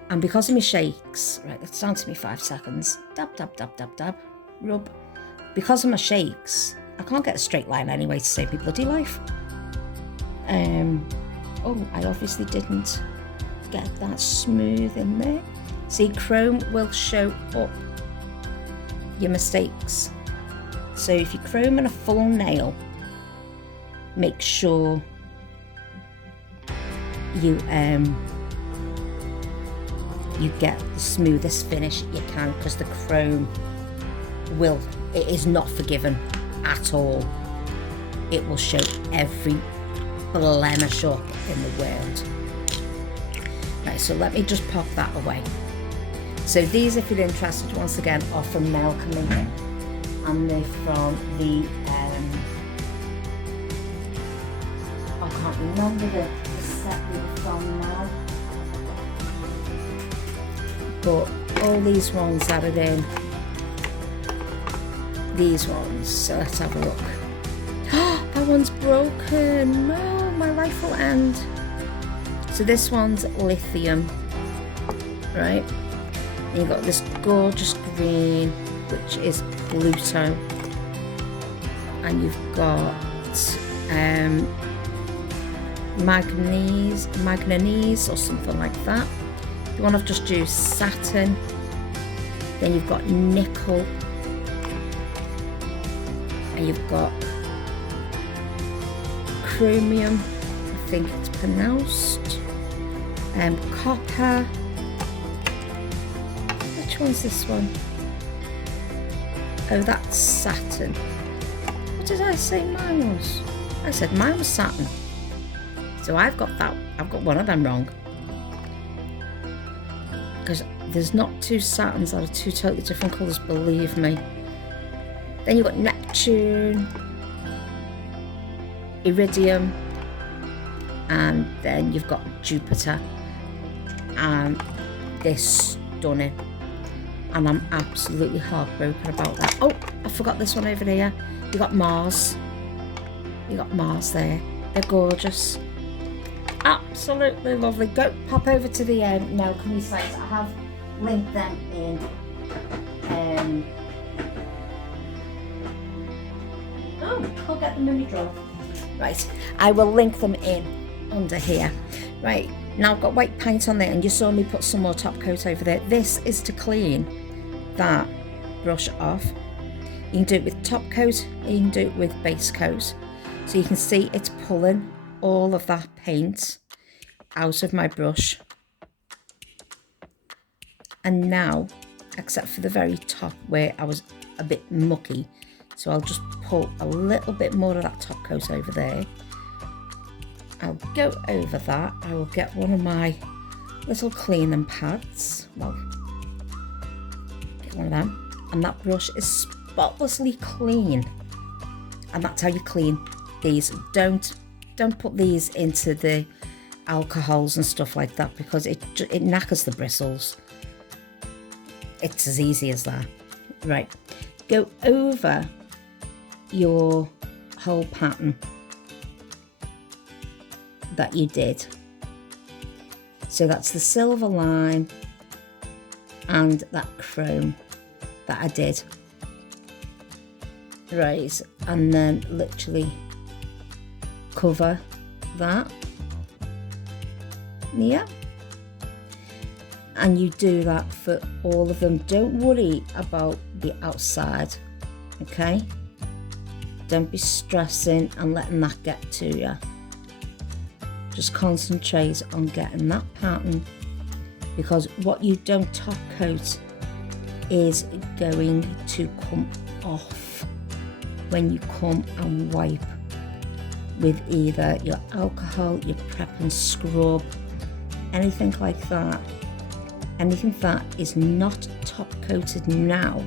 And because of my shakes, right, that's down to me 5 seconds, dab, dab, dab, dab, dab, rub. Because of my shakes, I can't get a straight line anyway to save my bloody life. Oh, I obviously didn't get that smooth in there. See, chrome will show up your mistakes. So if you're chroming a full nail, make sure you get the smoothest finish you can, because the chrome it is not forgiven at all. It will show every blemish up in the world. Right, so let me just pop that away. So these, if you're interested, once again, are from Nail Committee, and they're from the I can't remember the set they were from now, but all these ones that are in these ones. So let's have a look. That one's broken. No, my life will end. So this one's lithium, right? And you've got this gorgeous green, which is Pluto, and you've got manganese or something like that. If you want to just do satin, then you've got nickel, and you've got chromium, I think it's pronounced, copper. Which one's this one? Oh, that's satin. What did I say mine was? I said mine was satin. So I've got that. I've got one of them wrong. Because there's not two satins that are two totally different colours, believe me. Then you've got Neptune, Iridium, and then you've got Jupiter. And they're stunning. And I'm absolutely heartbroken about that. Oh, I forgot this one over here. You've got Mars. You got Mars there. They're gorgeous. Absolutely lovely. Go pop over to the nail company sites. I have linked them in. I'll get them in my drawer. Right, I will link them in under here. Right, now I've got white paint on there, and you saw me put some more top coat over there. This is to clean that brush off. You can do it with top coat, and you can do it with base coat. So you can see it's pulling all of that paint out of my brush. And now, except for the very top where I was a bit mucky, so I'll just pull a little bit more of that top coat over there. I'll go over that. I will get one of my little cleaning pads. Well, get one of them. And that brush is spotlessly clean. And that's how you clean these. Don't put these into the alcohols and stuff like that, because it knackers the bristles. It's as easy as that. Right, go over your whole pattern that you did. So that's the silver line and that chrome that I did. Right, and then literally cover that. Yeah. And you do that for all of them. Don't worry about the outside, okay? Don't be stressing and letting that get to you. Just concentrate on getting that pattern, because what you don't top coat is going to come off when you come and wipe with either your alcohol, your prep and scrub, anything like that. Anything that is not top coated now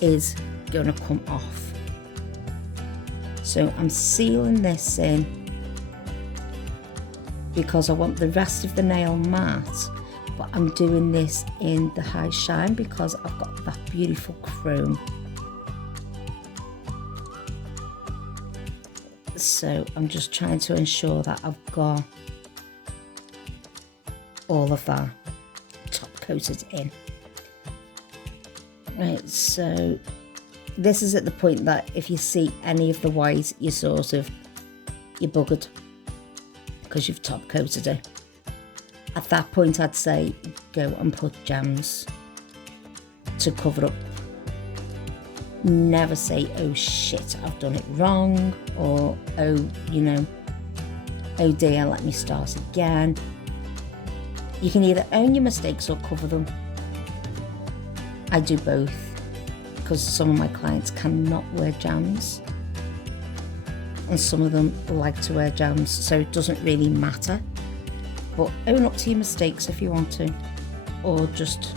is going to come off. So I'm sealing this in because I want the rest of the nail matte, but I'm doing this in the high shine because I've got that beautiful chrome. So I'm just trying to ensure that I've got all of that top coated in. Right, so this is at the point that if you see any of the white, you're buggered because you've top coated it. At that point, I'd say go and put gems to cover up. Never say, oh shit, I've done it wrong, or oh, oh dear, let me start again. You can either own your mistakes or cover them. I do both because some of my clients cannot wear jams and some of them like to wear jams, so it doesn't really matter. But own up to your mistakes if you want to, or just,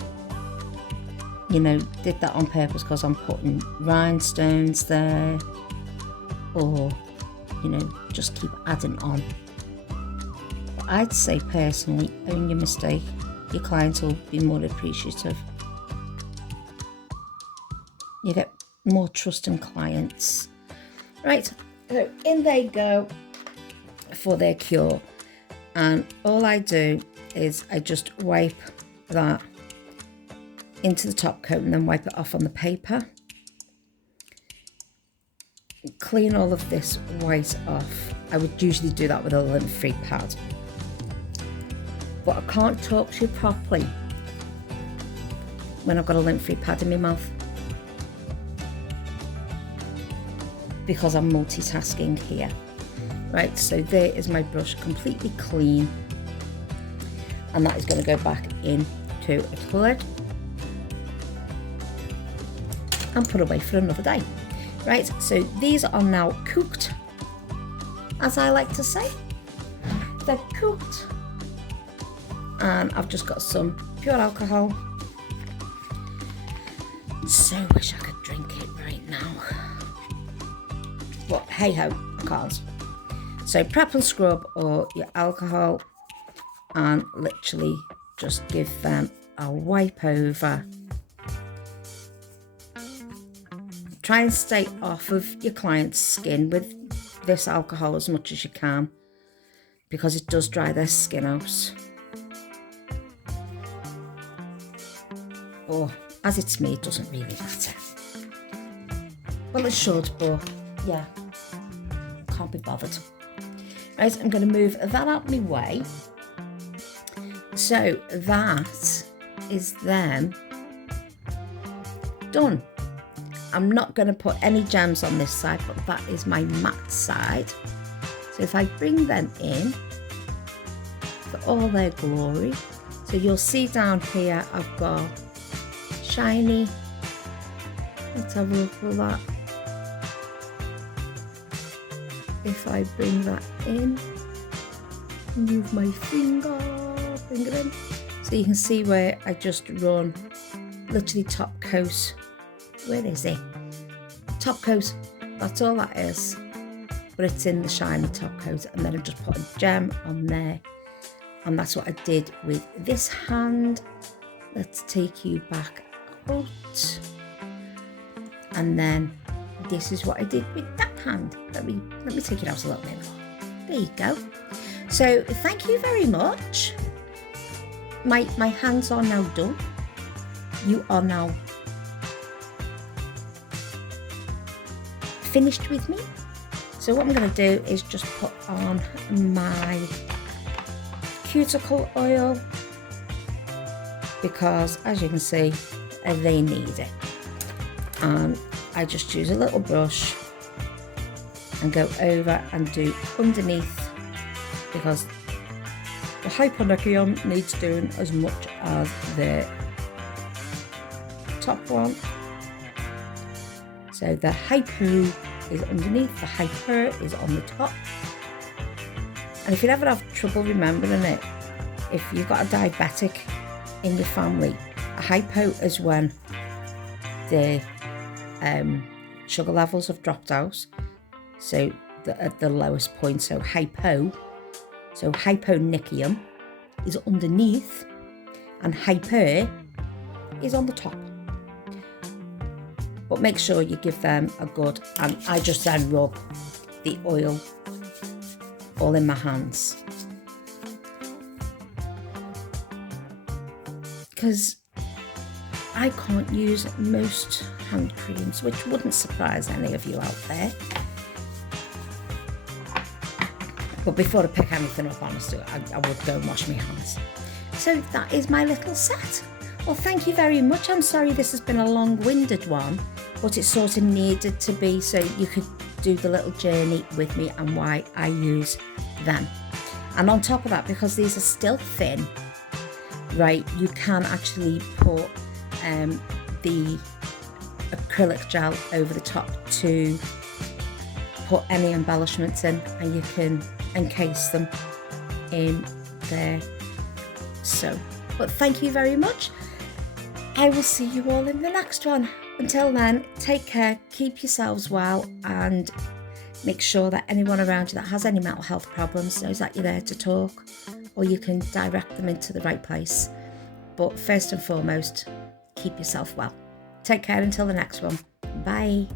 did that on purpose because I'm putting rhinestones there, or, just keep adding on. But I'd say personally, own your mistake. Your clients will be more appreciative. You get more trusting clients. Right, so in they go for their cure. And all I do is I just wipe that into the top coat and then wipe it off on the paper. Clean all of this white off. I would usually do that with a lint-free pad. But I can't talk to you properly when I've got a lint-free pad in my mouth, because I'm multitasking here. Right, so there is my brush completely clean, and that is going to go back into a lid and put away for another day. Right, so these are now cooked, as I like to say. They're cooked, and I've just got some pure alcohol. So wish I could drink it right now, but hey ho, I can't. So prep and scrub or your alcohol, and literally just give them a wipe over. Try and stay off of your client's skin with this alcohol as much as you can, because it does dry their skin out. Or as it's me, it doesn't really matter. Well, it should, but yeah, can't be bothered. Right, I'm going to move that out of my way. So that is them done. I'm not going to put any gems on this side, but that is my matte side. So if I bring them in for all their glory, so you'll see down here I've got shiny. Let's have a look at that. If I bring that in, move my finger, bring it in, so you can see where I just run literally top coat. Where is it? Top coat, that's all that is, but it's in the shiny top coat, and then I just put a gem on there, and that's what I did with this hand. Let's take you back out, and then this is what I did with that hand. Let me take it out a little bit more. There you go. So thank you very much. My hands are now done. You are now finished with me. So what I'm going to do is just put on my cuticle oil, because as you can see, they need it. And I just use a little brush and go over and do underneath, because the hyponychium needs doing as much as the top one. So the hypo is underneath, the hyper is on the top. And if you ever have trouble remembering it, if you've got a diabetic in your family, a hypo is when the sugar levels have dropped out, so at the lowest point. So hyponychium is underneath, and hyper is on the top. But make sure you give them a good, and I just then rub the oil all in my hands, because I can't use most hand creams, which wouldn't surprise any of you out there. But before I pick anything up, honestly, I would go and wash my hands. So that is my little set. Well, thank you very much. I'm sorry this has been a long-winded one, but it sort of needed to be, so you could do the little journey with me and why I use them. And on top of that, because these are still thin, right, you can actually put the acrylic gel over the top to put any embellishments in, and you can encase them in there. So, but thank you very much. I will see you all in the next one. Until then, take care, keep yourselves well, and make sure that anyone around you that has any mental health problems knows that you're there to talk, or you can direct them into the right place. But first and foremost, keep yourself well. Take care until the next one. Bye.